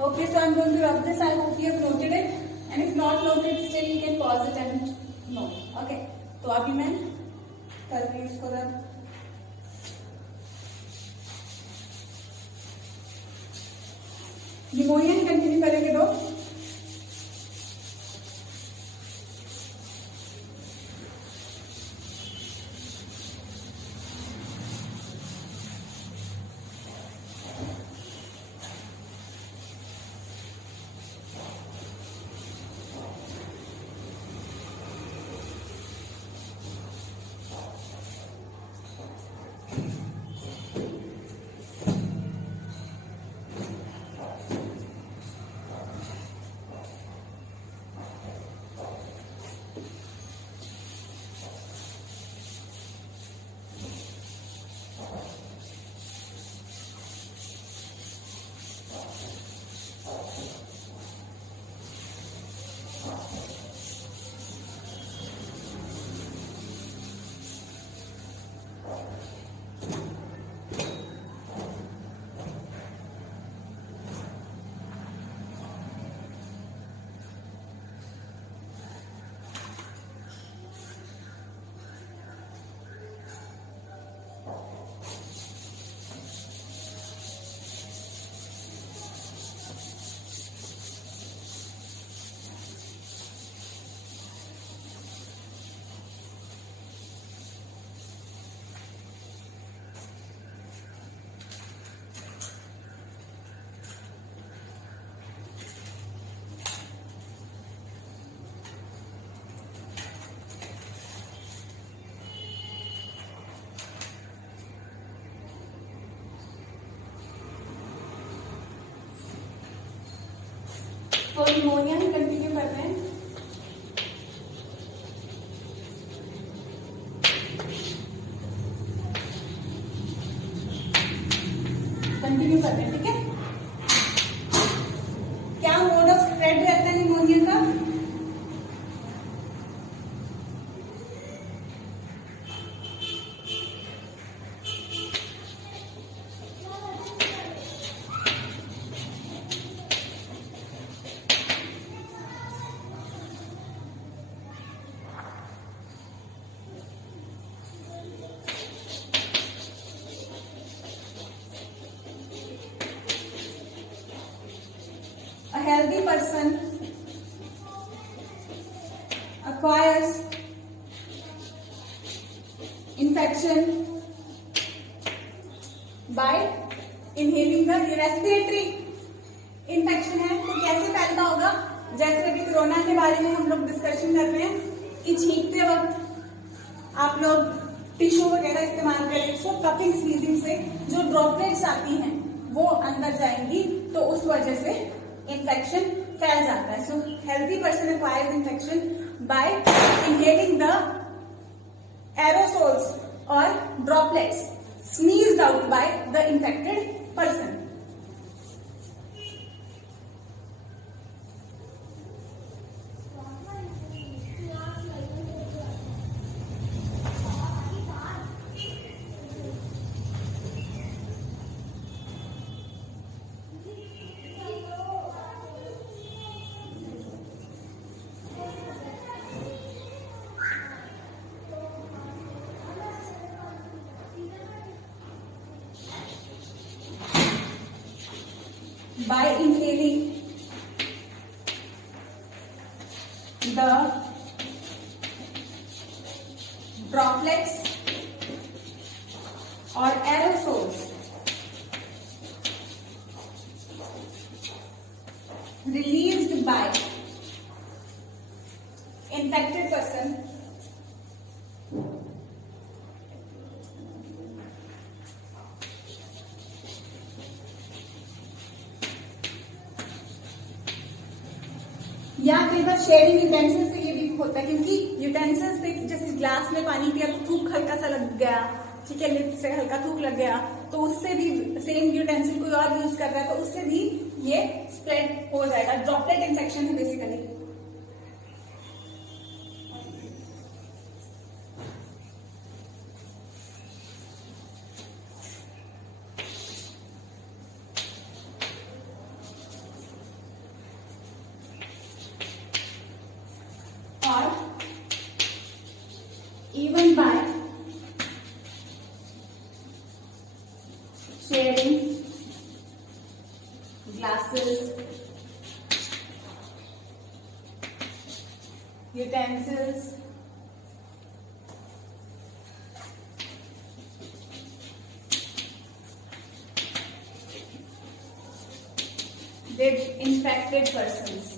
Okay, so I'm going to rub this. I hope you have noted it, and if not noted, still you can pause it and note. Okay, तो अभी मैं कर रही हूँ इसको रब. निमोनिया कंटिन्यू करेंगे दो. तो निमोनिया ही कंटिन्यू कर रहे हैं. कंटिन्यू कर रहे हैं, ठीक है. क्या मोड ऑफ स्प्रेड रहता है निमोनिया का? A healthy person acquires infection by inhaling the respiratory infection है तो कैसे फैलता होगा? जैसे अभी कोरोना के बारे में हम लोग डिस्कशन कर रहे हैं कि छींकते वक्त आप लोग टिश्यू वगैरह इस्तेमाल करें. सो कफिंग स्नीजिंग से जो ड्रॉपलेट्स आती हैं वो अंदर जाएंगी तो उस वजह से इन्फेक्शन फैल जाता है. So healthy person acquires infection by inhaling the aerosols और droplets sneezed out by the infected person. By inhaling the droplets or aerosols released by infected person, या कई बार शेयरिंग यूटेंसिल्स से ये भी होता है क्योंकि यूटेंसिल्स पे जैसे ग्लास में पानी पिया तो थूक हल्का सा लग गया, ठीक है, लिप से हल्का थूक लग गया तो उससे भी सेम यूटेंसिल कोई और यूज कर रहा है तो उससे भी ये स्प्रेड हो जाएगा. ड्रॉपलेट इन्फेक्शन है basically. even by sharing glasses, utensils, with infected persons.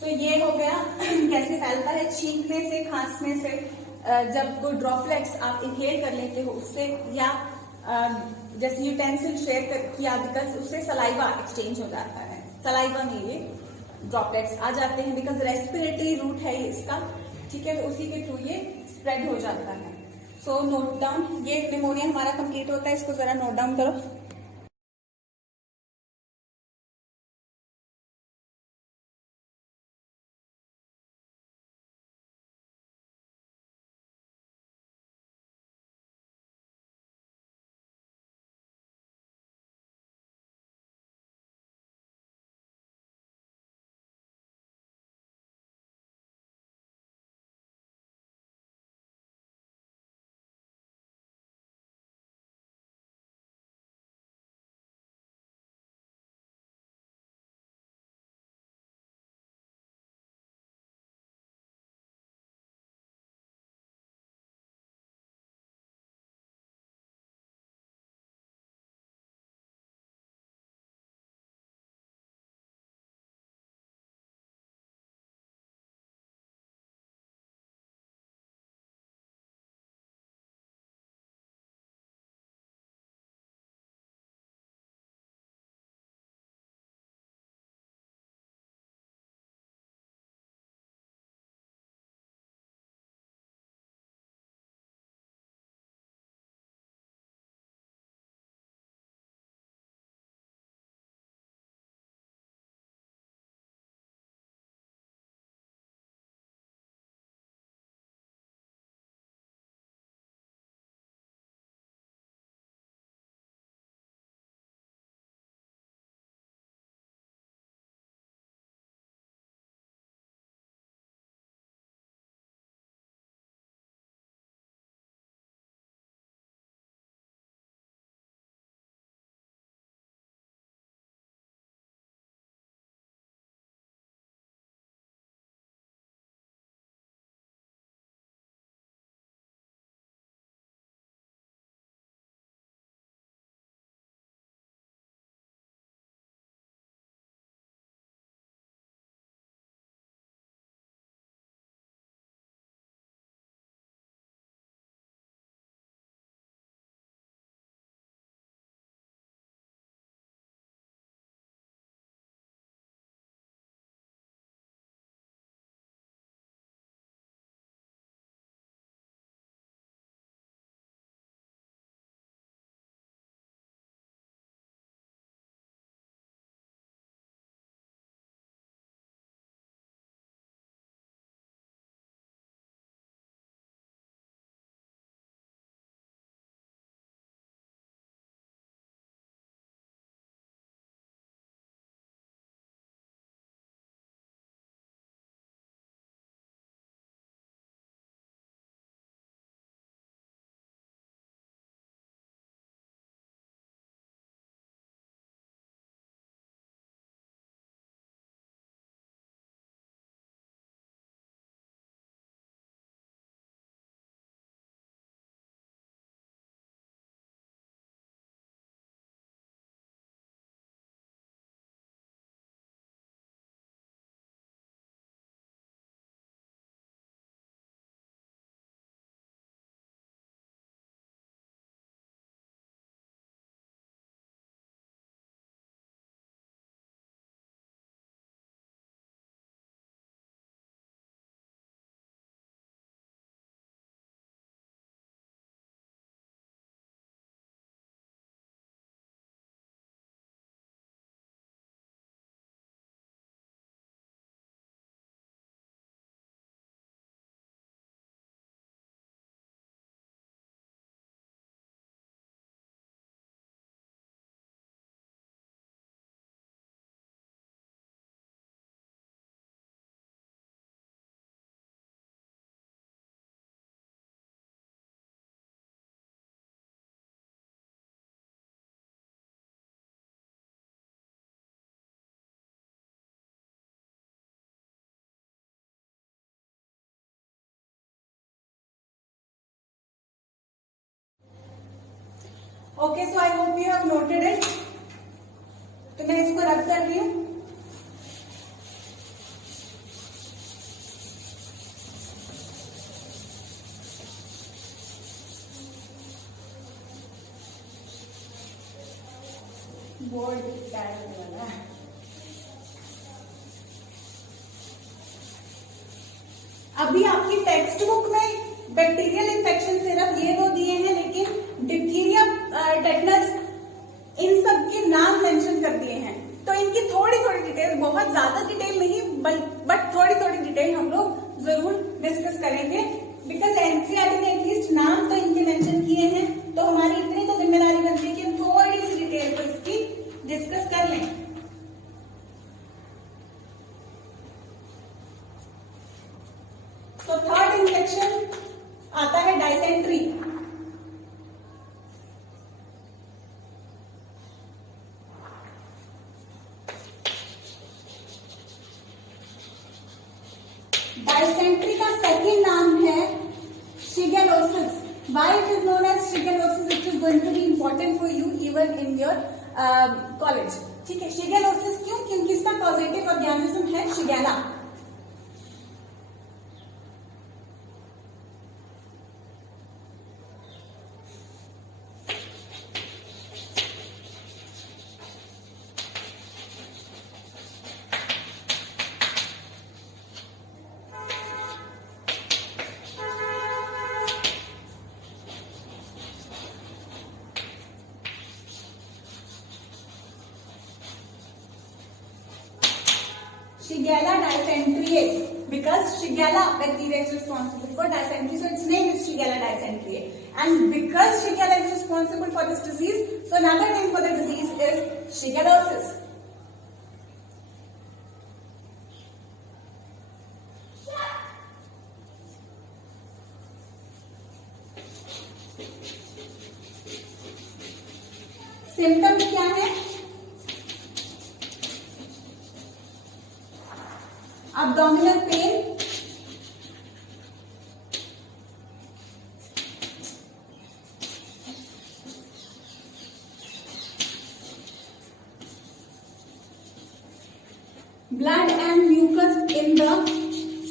तो ये हो गया कैसे फैलता है, छींकने से, खांसने से, जब कोई ड्रॉपलेट्स आप इनहेल कर लेते हो उससे, या जैसे यूटेंसिल शेयर किया बिकॉज उससे सलाइवा एक्सचेंज हो जाता है, सलाइवा में ये ड्रॉपलेट्स आ जाते हैं बिकॉज रेस्पिरेटरी रूट है ये इसका, ठीक है, तो उसी के थ्रू ये स्प्रेड हो जाता है। सो नोट डाउन, ये निमोनिया हमारा कंप्लीट होता है, इसको जरा नोट डाउन करो। ओके, सो I hope you have noted it. तो मैं इसको रब कर रही हूँ। बोर्ड वाला है। अभी आपकी टेक्स्ट बुक में बैक्टीरियल इन्फेक्शन सिर्फ ये दो दिए हैं, लेकिन डिप्थीरिया, टेटनस, इन सब के नाम मेंशन कर दिए हैं। तो इनकी थोड़ी थोड़ी डिटेल, बहुत ज्यादा डिटेल नहीं, बट थोड़ी थोड़ी डिटेल हम लोग जरूर डिस्कस करेंगे, बिकॉज एनसीईआरटी ने एटलीस्ट नाम तो इनके मेंशन किए हैं। तो हमारी इतनी तो जिम्मेदारी बनती है कि हम थोड़ी सी डिटेल को इसकी डिस्कस कर लें। तो थर्ड इन्फेक्शन आता है डायसेंट्री। डायसेंट्री का सेकेंड नाम है shigellosis. Why it is known as shigellosis? It is going to be important for you even in your college. ठीक है, शिगेलोसिस क्यों? क्योंकि इसका पॉजिटिव ऑर्गेनिज्म है Shigella. Shigella dysenteriae, because Shigella bacteria is responsible for dysentery, so its name is Shigella dysenteriae. And because Shigella is responsible for this disease, so another name for the disease is shigellosis. Symptoms क्या है? Abdominal pain, blood and mucus in the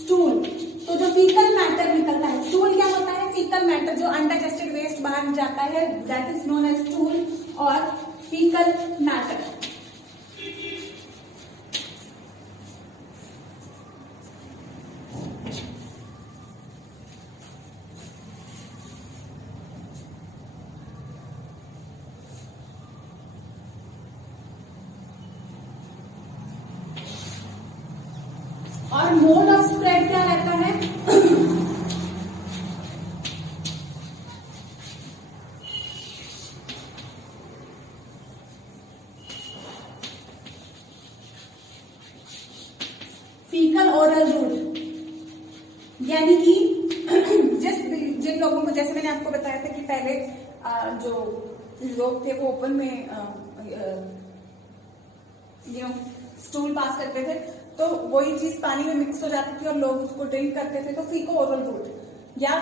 stool। तो जो faecal matter निकलता है, स्टूल क्या होता है? Faecal matter, जो अनडाइजेस्टेड वेस्ट बाहर जाता है, that is known as stool और फीकल मैटर। और मोड ऑफ स्प्रेड क्या रहता है? फीकल ओरल रूट, यानी कि जिन लोगों को, जैसे मैंने आपको बताया था कि पहले जो लोग थे वो ओपन में स्टूल पास करते थे, तो वही चीज पानी में मिक्स हो जाती थी और लोग उसको ड्रिंक करते थे। तो फीको ओरल रूट, या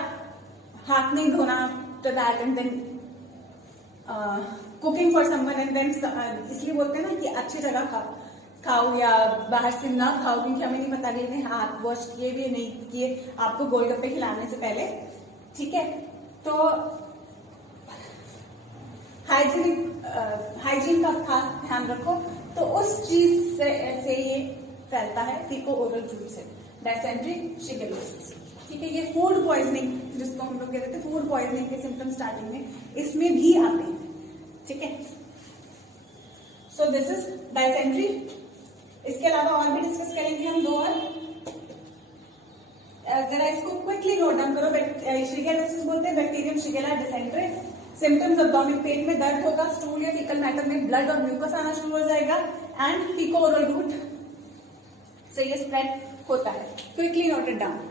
हाथ नहीं धोना after that and then cooking for someone and then, इसलिए बोलते हैं ना कि अच्छी जगह खाओ या बाहर से ना खाओ, क्योंकि हमें नहीं पता कि हाथ वॉश किए भी नहीं किए आपको गोलगप्पे खिलाने से पहले। ठीक है, तो हाइजीन का खास ध्यान रखो। तो उस चीज से ये फैलता है, फीको ओरल रूट से, डायसेंट्री, शिगेलोसिस। ठीक है, ये फूड पॉइजनिंग, जिसको हम लोग कहते थे फूड पॉइजनिंग के सिम्टम स्टार्टिंग में, इसमें भी आते हैं। ठीक है, सो दिस इज डायसेंट्री। इसके अलावा और भी डिस्कस करेंगे हम दो और। जरा इसको क्विकली नोट डाउन करो। शिगेलोसिस बोलते हैं bacterium shigella dysentery. Symptoms abdomen, पेट में दर्द होगा, स्टूल या फीकल मैटर में ब्लड और म्यूकस आना शुरू हो जाएगा, एंड फीको ओरल रूट से ये स्प्रेड होता है। Quickly note it down.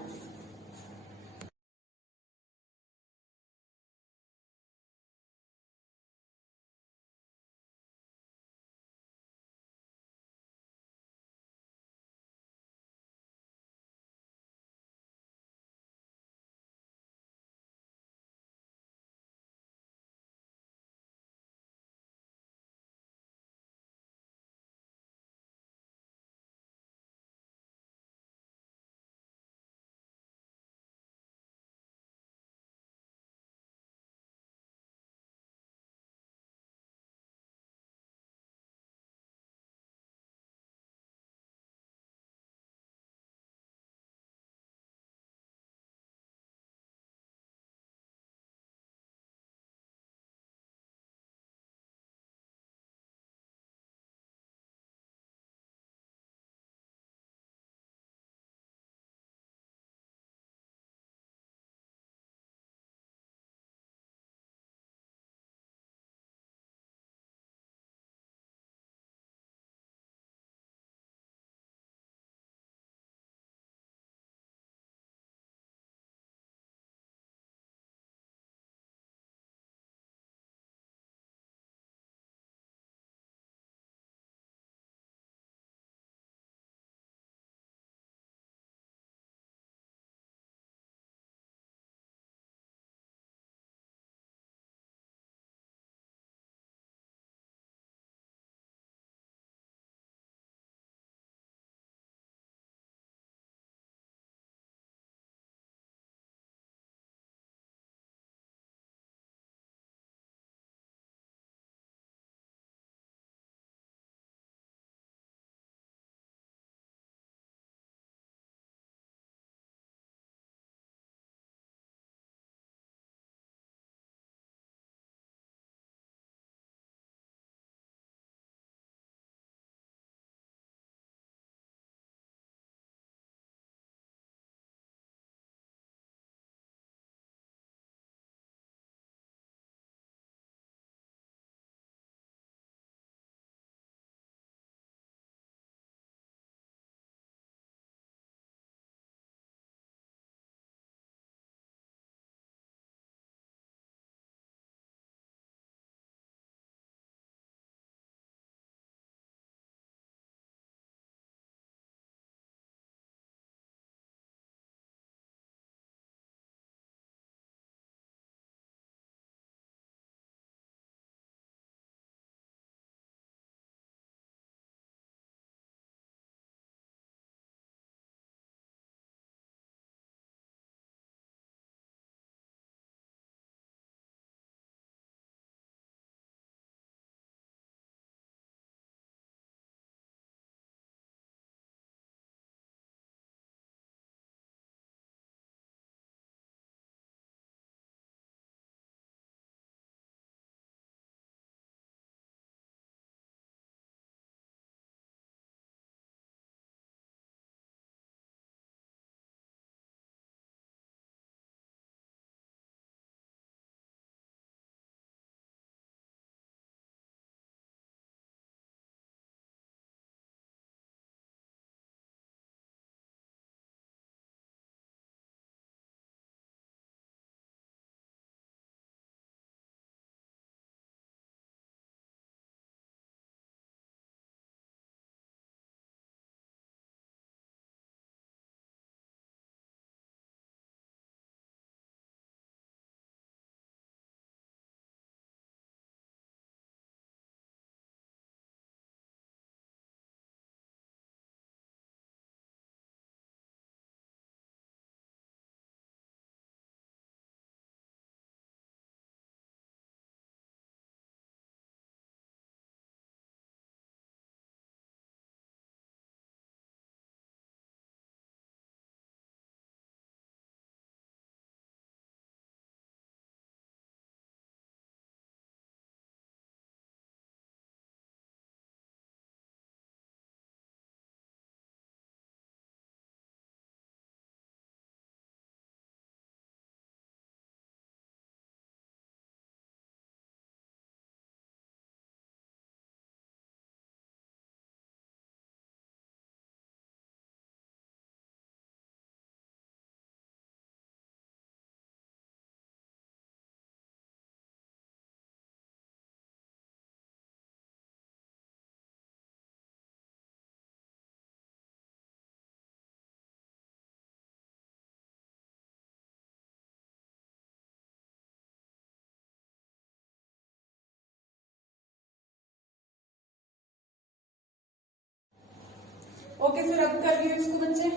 से रब कर रही हूँ इसको बच्चे।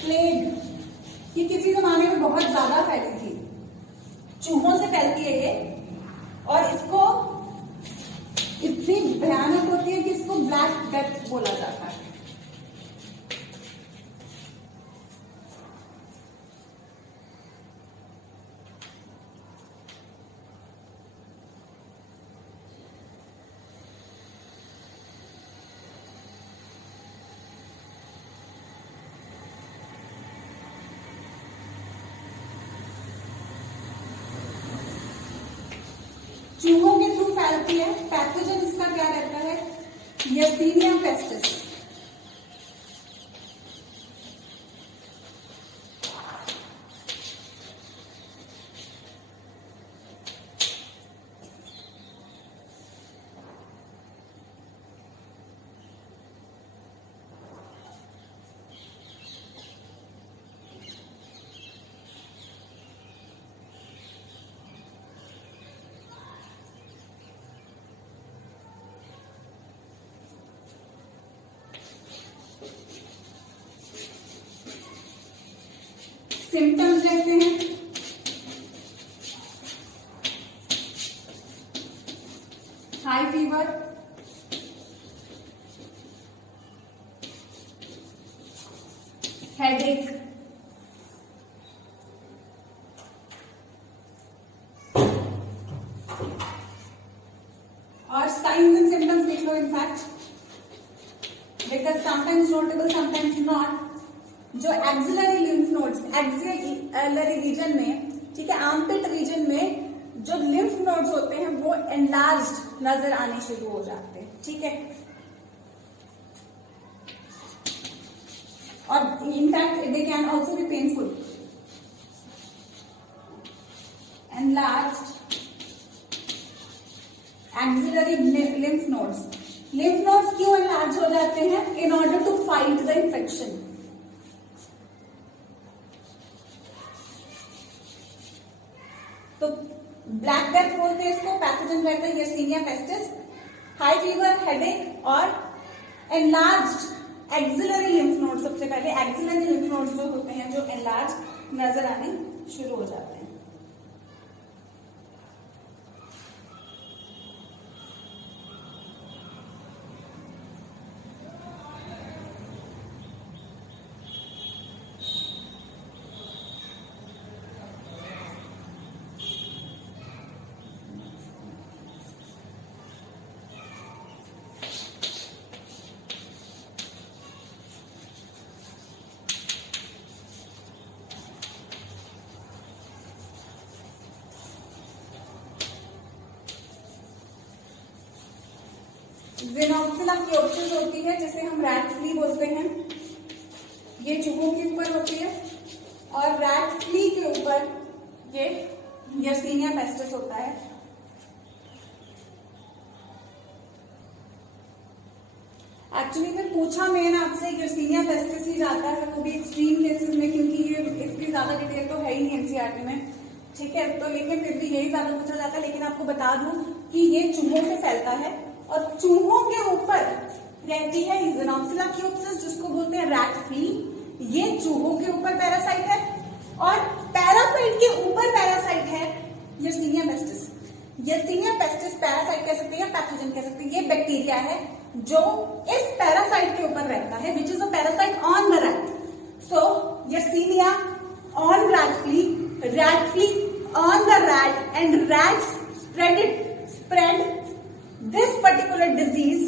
प्लेग, ये किसी जमाने में बहुत ज्यादा फैली थी, चूहों से फैलती है ये, और इसको इतनी भयानक होती है कि इसको ब्लैक डेथ बोला जाता है। चूहों के थ्रू फैलती है। पैथोजन इसका क्या रहता है? Yersinia pestis. सिम्टम्स रहते हैं हाई फीवर, हेडेक, और साइंस एंड सिम्टम्स लिख लो in fact, because sometimes notable sometimes not. जो axillary lymph nodes, axillary region में, ठीक है, आर्मपिट रीजन में जो लिम्फ नोड्स होते हैं वो एनलार्ज्ड नजर आने शुरू हो जाते हैं, ठीक है। और in fact they can also be painful. Enlarged axillary lymph nodes. Lymph nodes क्यों एनलार्ज हो जाते हैं? In order to fight the infection. तो ब्लैक डेथ बोलते हैं इसको, पैथोजन रहता है Yersinia pestis, high fever, headache और एनलार्ज्ड एक्सिलरी लिम्फ नोड। सबसे पहले एक्सिलरी लिम्फ नोड्स जो होते हैं जो एनलार्ज नजर आने शुरू हो जाते हैं। ज़ेनोक्सिला क्योप्सिस होती है, जिसे हम रैट फ्ली बोलते हैं। ये चूहों के ऊपर होती है, और रैट फ्ली के ऊपर ये यर्सीनिया पेस्टिस होता है। एक्चुअली में पूछा मेन आपसे यर्सीनिया पेस्टिस ही जाता है, वो भी एक्सट्रीम केसेस में, क्योंकि ये इसकी ज्यादा डिटेल तो है ही नहीं एनसीईआरटी में, ठीक है। तो लेकिन फिर भी यही ज्यादा पूछा जाता है। लेकिन आपको बता दूं कि ये चूहों से फैलता है, और चूहों के ऊपर रहती है ज़ेनोक्सिला क्योप्सिस, जिसको बोलते हैं रैट फ्ली। ये चूहों के ऊपर पैरासाइट है, और पैरासाइट के ऊपर पैरासाइट है Yersinia pestis. Yersinia pestis parasite कह सकते हैं, पैथोजन कह सकते हैं। ये बैक्टीरिया है जो इस पैरासाइट के ऊपर रहता है, which is a parasite on the rat. So Yersinia on rat flea on the rat, and rats spread this particular disease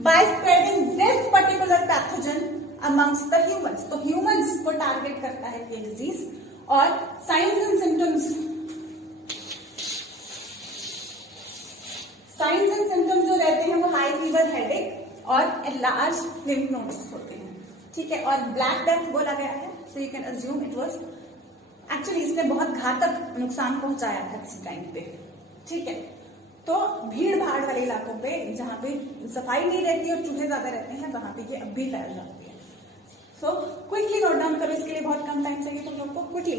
by spreading this particular pathogen amongst the humans. तो ह्यूमंस को टारगेट करता है ये डिजीज। और साइंस एंड सिम्टम्स, जो रहते हैं वो हाई फीवर, हेडेक और एनलार्ज लिम्फ नोड्स होते हैं, ठीक है। और ब्लैक डेथ बोला गया है, so you can assume it was actually, इसने बहुत घातक नुकसान पहुंचाया था किसी टाइम पे, ठीक है। तो भीड़ भाड़ वाले इलाकों पे जहां पे सफाई नहीं रहती और चूहे ज्यादा रहते हैं, वहां पे ये अब भी फैल जाती है। सो क्विकली नोट डाउन करो, इसके लिए बहुत कम टाइम चाहिए तुम लोग को। Quickly,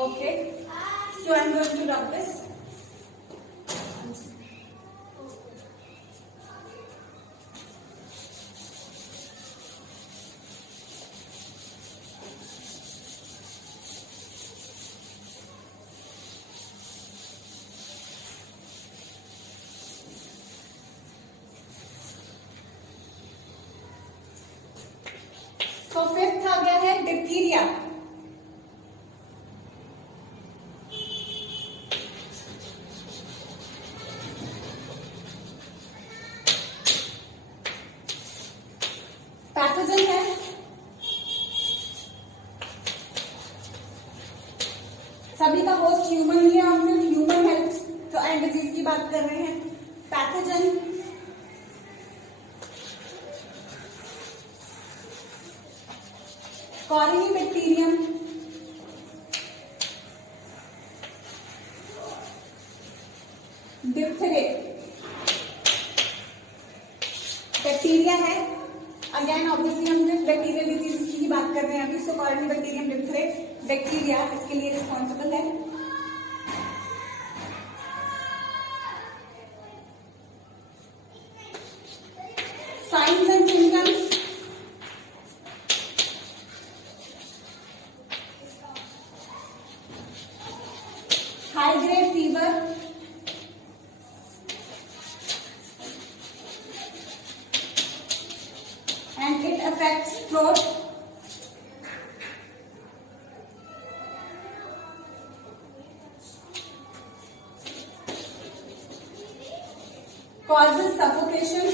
okay, so I'm going to rub this. So fifth आ गया है डिप्थीरिया। पैथोजन है, सभी का होस्ट ह्यूमन ही है, हम सिर्फ ह्यूमन हेल्थ एंड डिजीज की बात कर रहे हैं। पैथोजन कॉर्निबैक्टीरियम, डिप्थेरिया बैक्टीरिया है। अगेन ऑब्वियसली हम सिर्फ बैक्टीरियल डिजीज की ही बात कर रहे हैं अभी। सो कॉर्निबैक्टीरियम, डिप्थेरिया, बैक्टीरिया इसके लिए रिस्पॉन्सिबल है। Science and symptoms, high grade fever, and it affects throat, causes suffocation,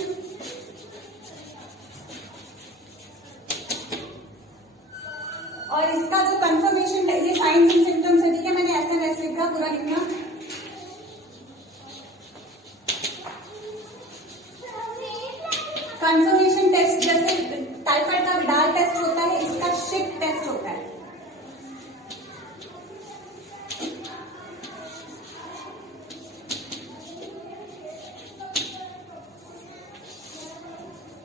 और इसका जो कंफर्मेशन है, ये साइंस एंड सिम्टम्स है, ठीक है। मैंने SMS लिखा, पूरा लिखना। कंफर्मेशन टेस्ट जैसे टाइफाइड का विडाल टेस्ट होता है, इसका शिक टेस्ट होता है।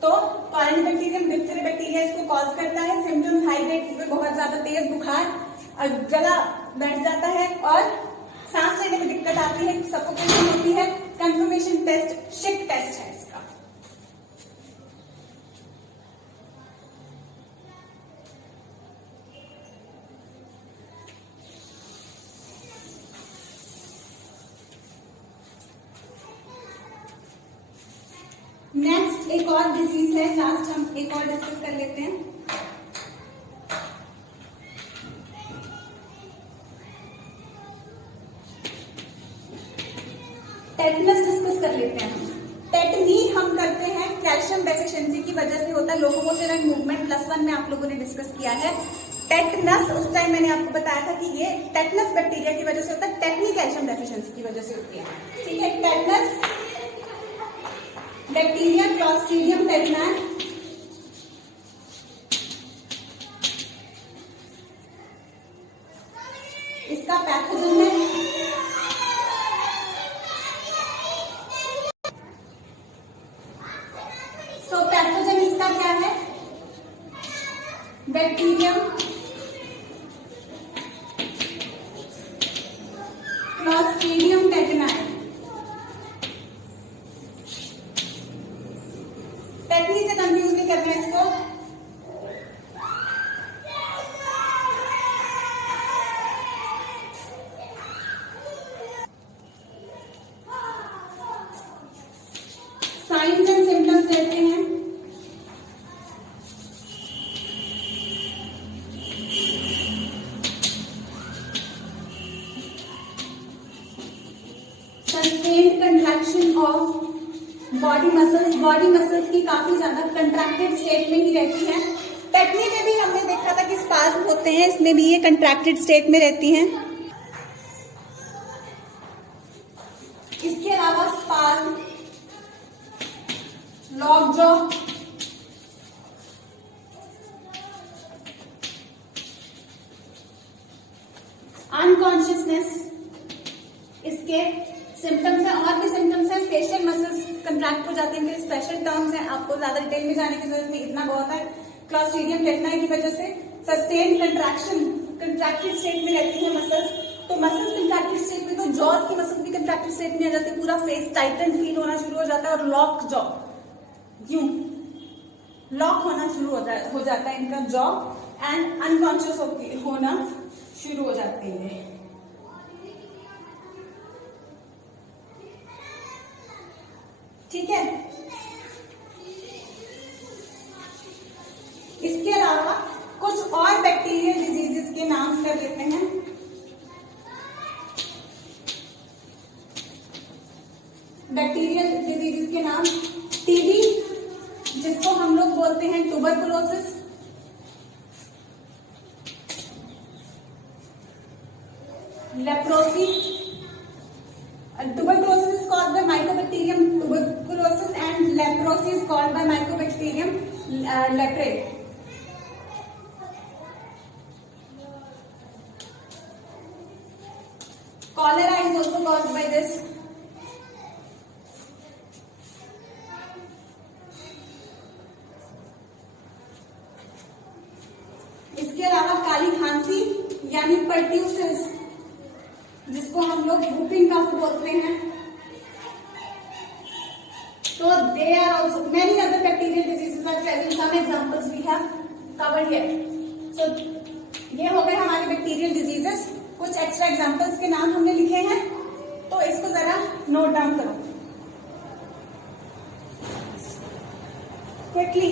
तो कॉर्निबैक्टीरियम, डिप्थेरिया बैक्टीरिया इसको कॉज करता है। सिम्टम्स हाई ग्रेड फीवर, बहुत ज्यादा तेज बुखार, गला बैठ जाता है और सांस लेने में दिक्कत आती है, सफोकेशन होती है। कंफर्मेशन टेस्ट शिक टेस्ट है इसका। नेक्स्ट एक और डिजीज है, लास्ट हम एक और डिस्कस कर लेते हैं। टेटनस डिस्कस कर लेते हैं। टेटनी हम करते हैं कैल्शियम डेफिशिएंसी की वजह से होता है। लोकोमोशन एंड मूवमेंट +1 में आप लोगों ने डिस्कस किया है। टेटनस उस टाइम मैंने आपको बताया था कि ये टेटनस बैक्टीरिया की वजह से होता है, टेटनी कैल्शियम डेफिशिएंसी की वजह से होती है, ठीक है। टेटनस बैक्टीरिया क्लॉस्ट्रीडियम टेटनाई बैक्टीरियम, क्लॉस्ट्रीडियम टेटनाई। टेटनी से कंफ्यूज नहीं करना है इसको। साइंस एंड सिम्टम्स रहते हैं। Sustained contraction of body muscles की काफी ज्यादा कंट्रैक्टेड स्टेट में ही रहती है। टेटनी में भी हमने देखा था कि स्पाज्म होते हैं, इसमें भी ये कंट्रैक्टेड स्टेट में रहती हैं। इसके अलावा स्पाज्म, लॉक जॉ, अनकॉन्शियसनेस इसके सिम्टम्स हैं। और भी सिम्टम्स हैं, फेशियल मसल्स कंट्रैक्ट हो जाते हैं, स्पेशल टर्म्स हैं, आपको ज्यादा डिटेल में जाने की जरूरत नहीं, इतना बहुत है। क्लॉस्ट्रीडियम टेटनाई की वजह से सस्टेन कंट्रैक्टेड स्टेट में रहती है मसल्स। तो मसल्स कंट्रैक्टेड स्टेट में, तो जॉज की मसल्स भी कंट्रैक्टेड स्टेट में आ जाती है, पूरा फेस टाइटन फील होना शुरू हो जाता है, और लॉक जॉ, यूं लॉक होना शुरू हो जाता है इनका जॉ, एंड अनकॉन्शियस होना शुरू हो जाते हैं। ठीक है, इसके अलावा कुछ और बैक्टीरियल डिजीजेस के नाम कर लेते हैं। बैक्टीरियल डिजीजेस के नाम, टीबी जिसको हम लोग बोलते हैं tuberculosis, leprosy, tuberculosis is caused by mycobacterium tuberculosis and leprosy is caused by mycobacterium leprae. Cholera is also caused by this. इसके अलावा काली खांसी यानी पर्ट्यूसिस, जिसको हम लोग whooping cough बोलते हैं। So they are also many other bacterial diseases are present. Some examples we have covered here. So ये हो गए हमारे बैक्टीरियल डिजीजेस। कुछ एक्स्ट्रा एग्जांपल्स के नाम हमने लिखे हैं, तो इसको जरा नोट डाउन करो क्विकली।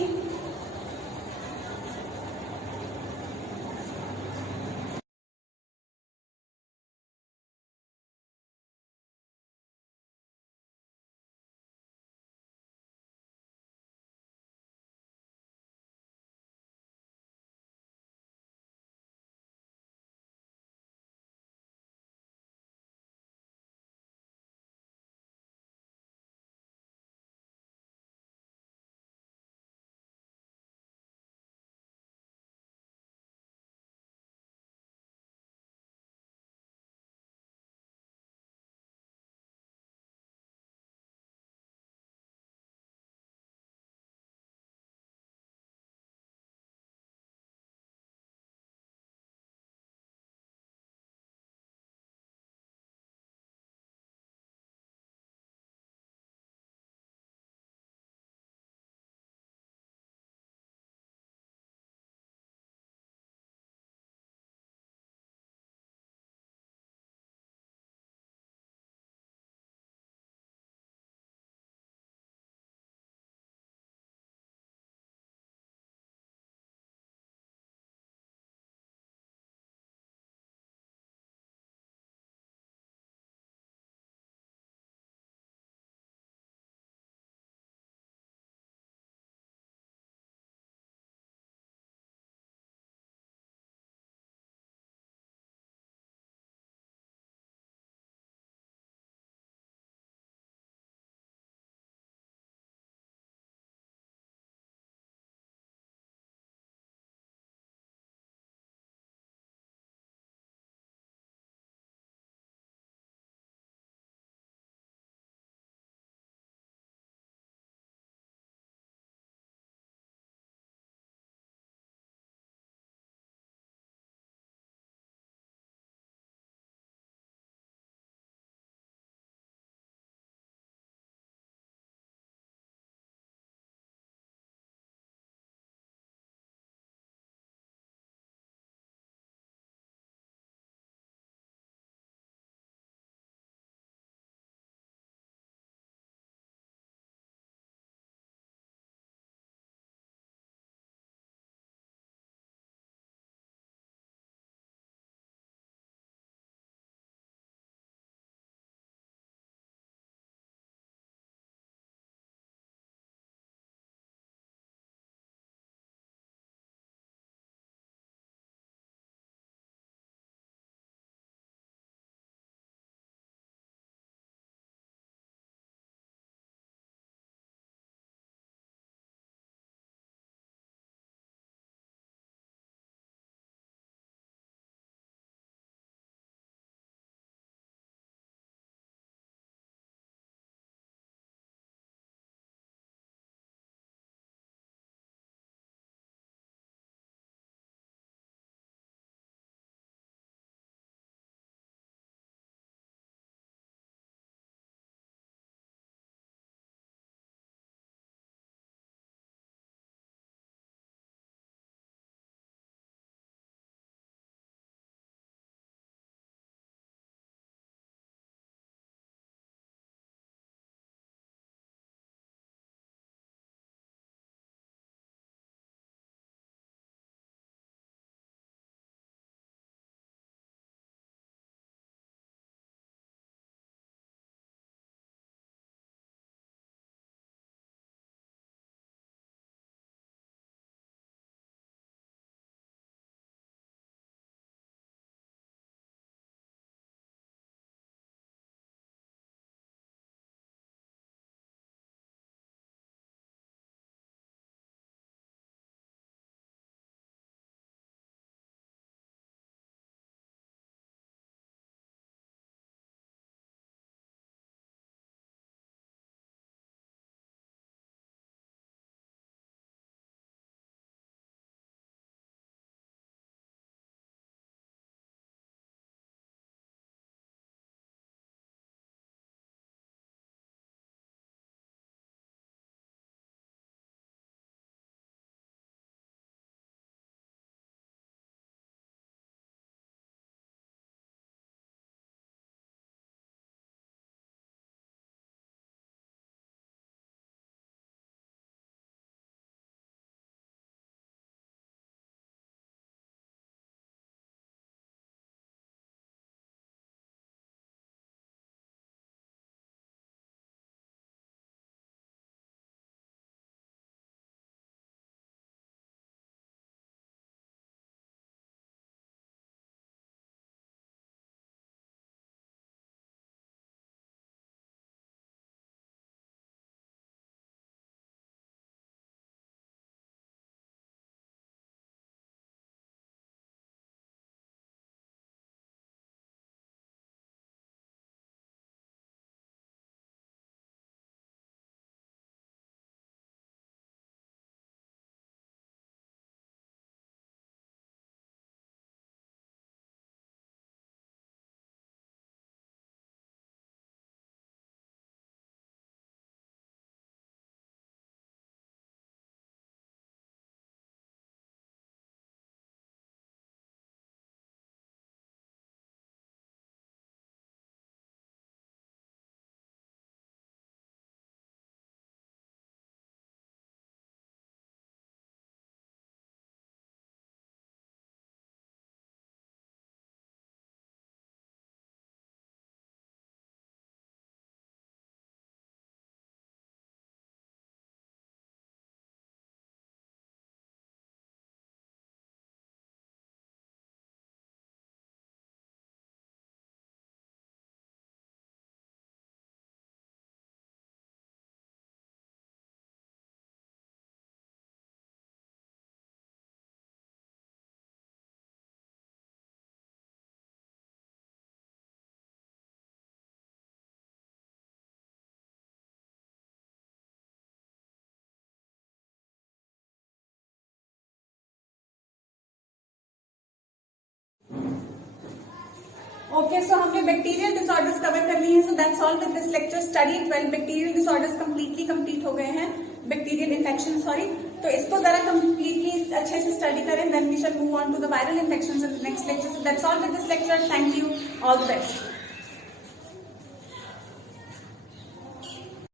ओके, सो हमने बैक्टीरियल डिसऑर्डर्स कवर कर लिए हैं. So that's all with this lecture. Study 12 bacterial disorders complete हो गए हैं. Bacterial infection, sorry. तो इसको जरा कंप्लीटली अच्छे से स्टडी करें. Then we shall move on to the viral infections in the next lecture. So that's all with this lecture. Thank you. All the best.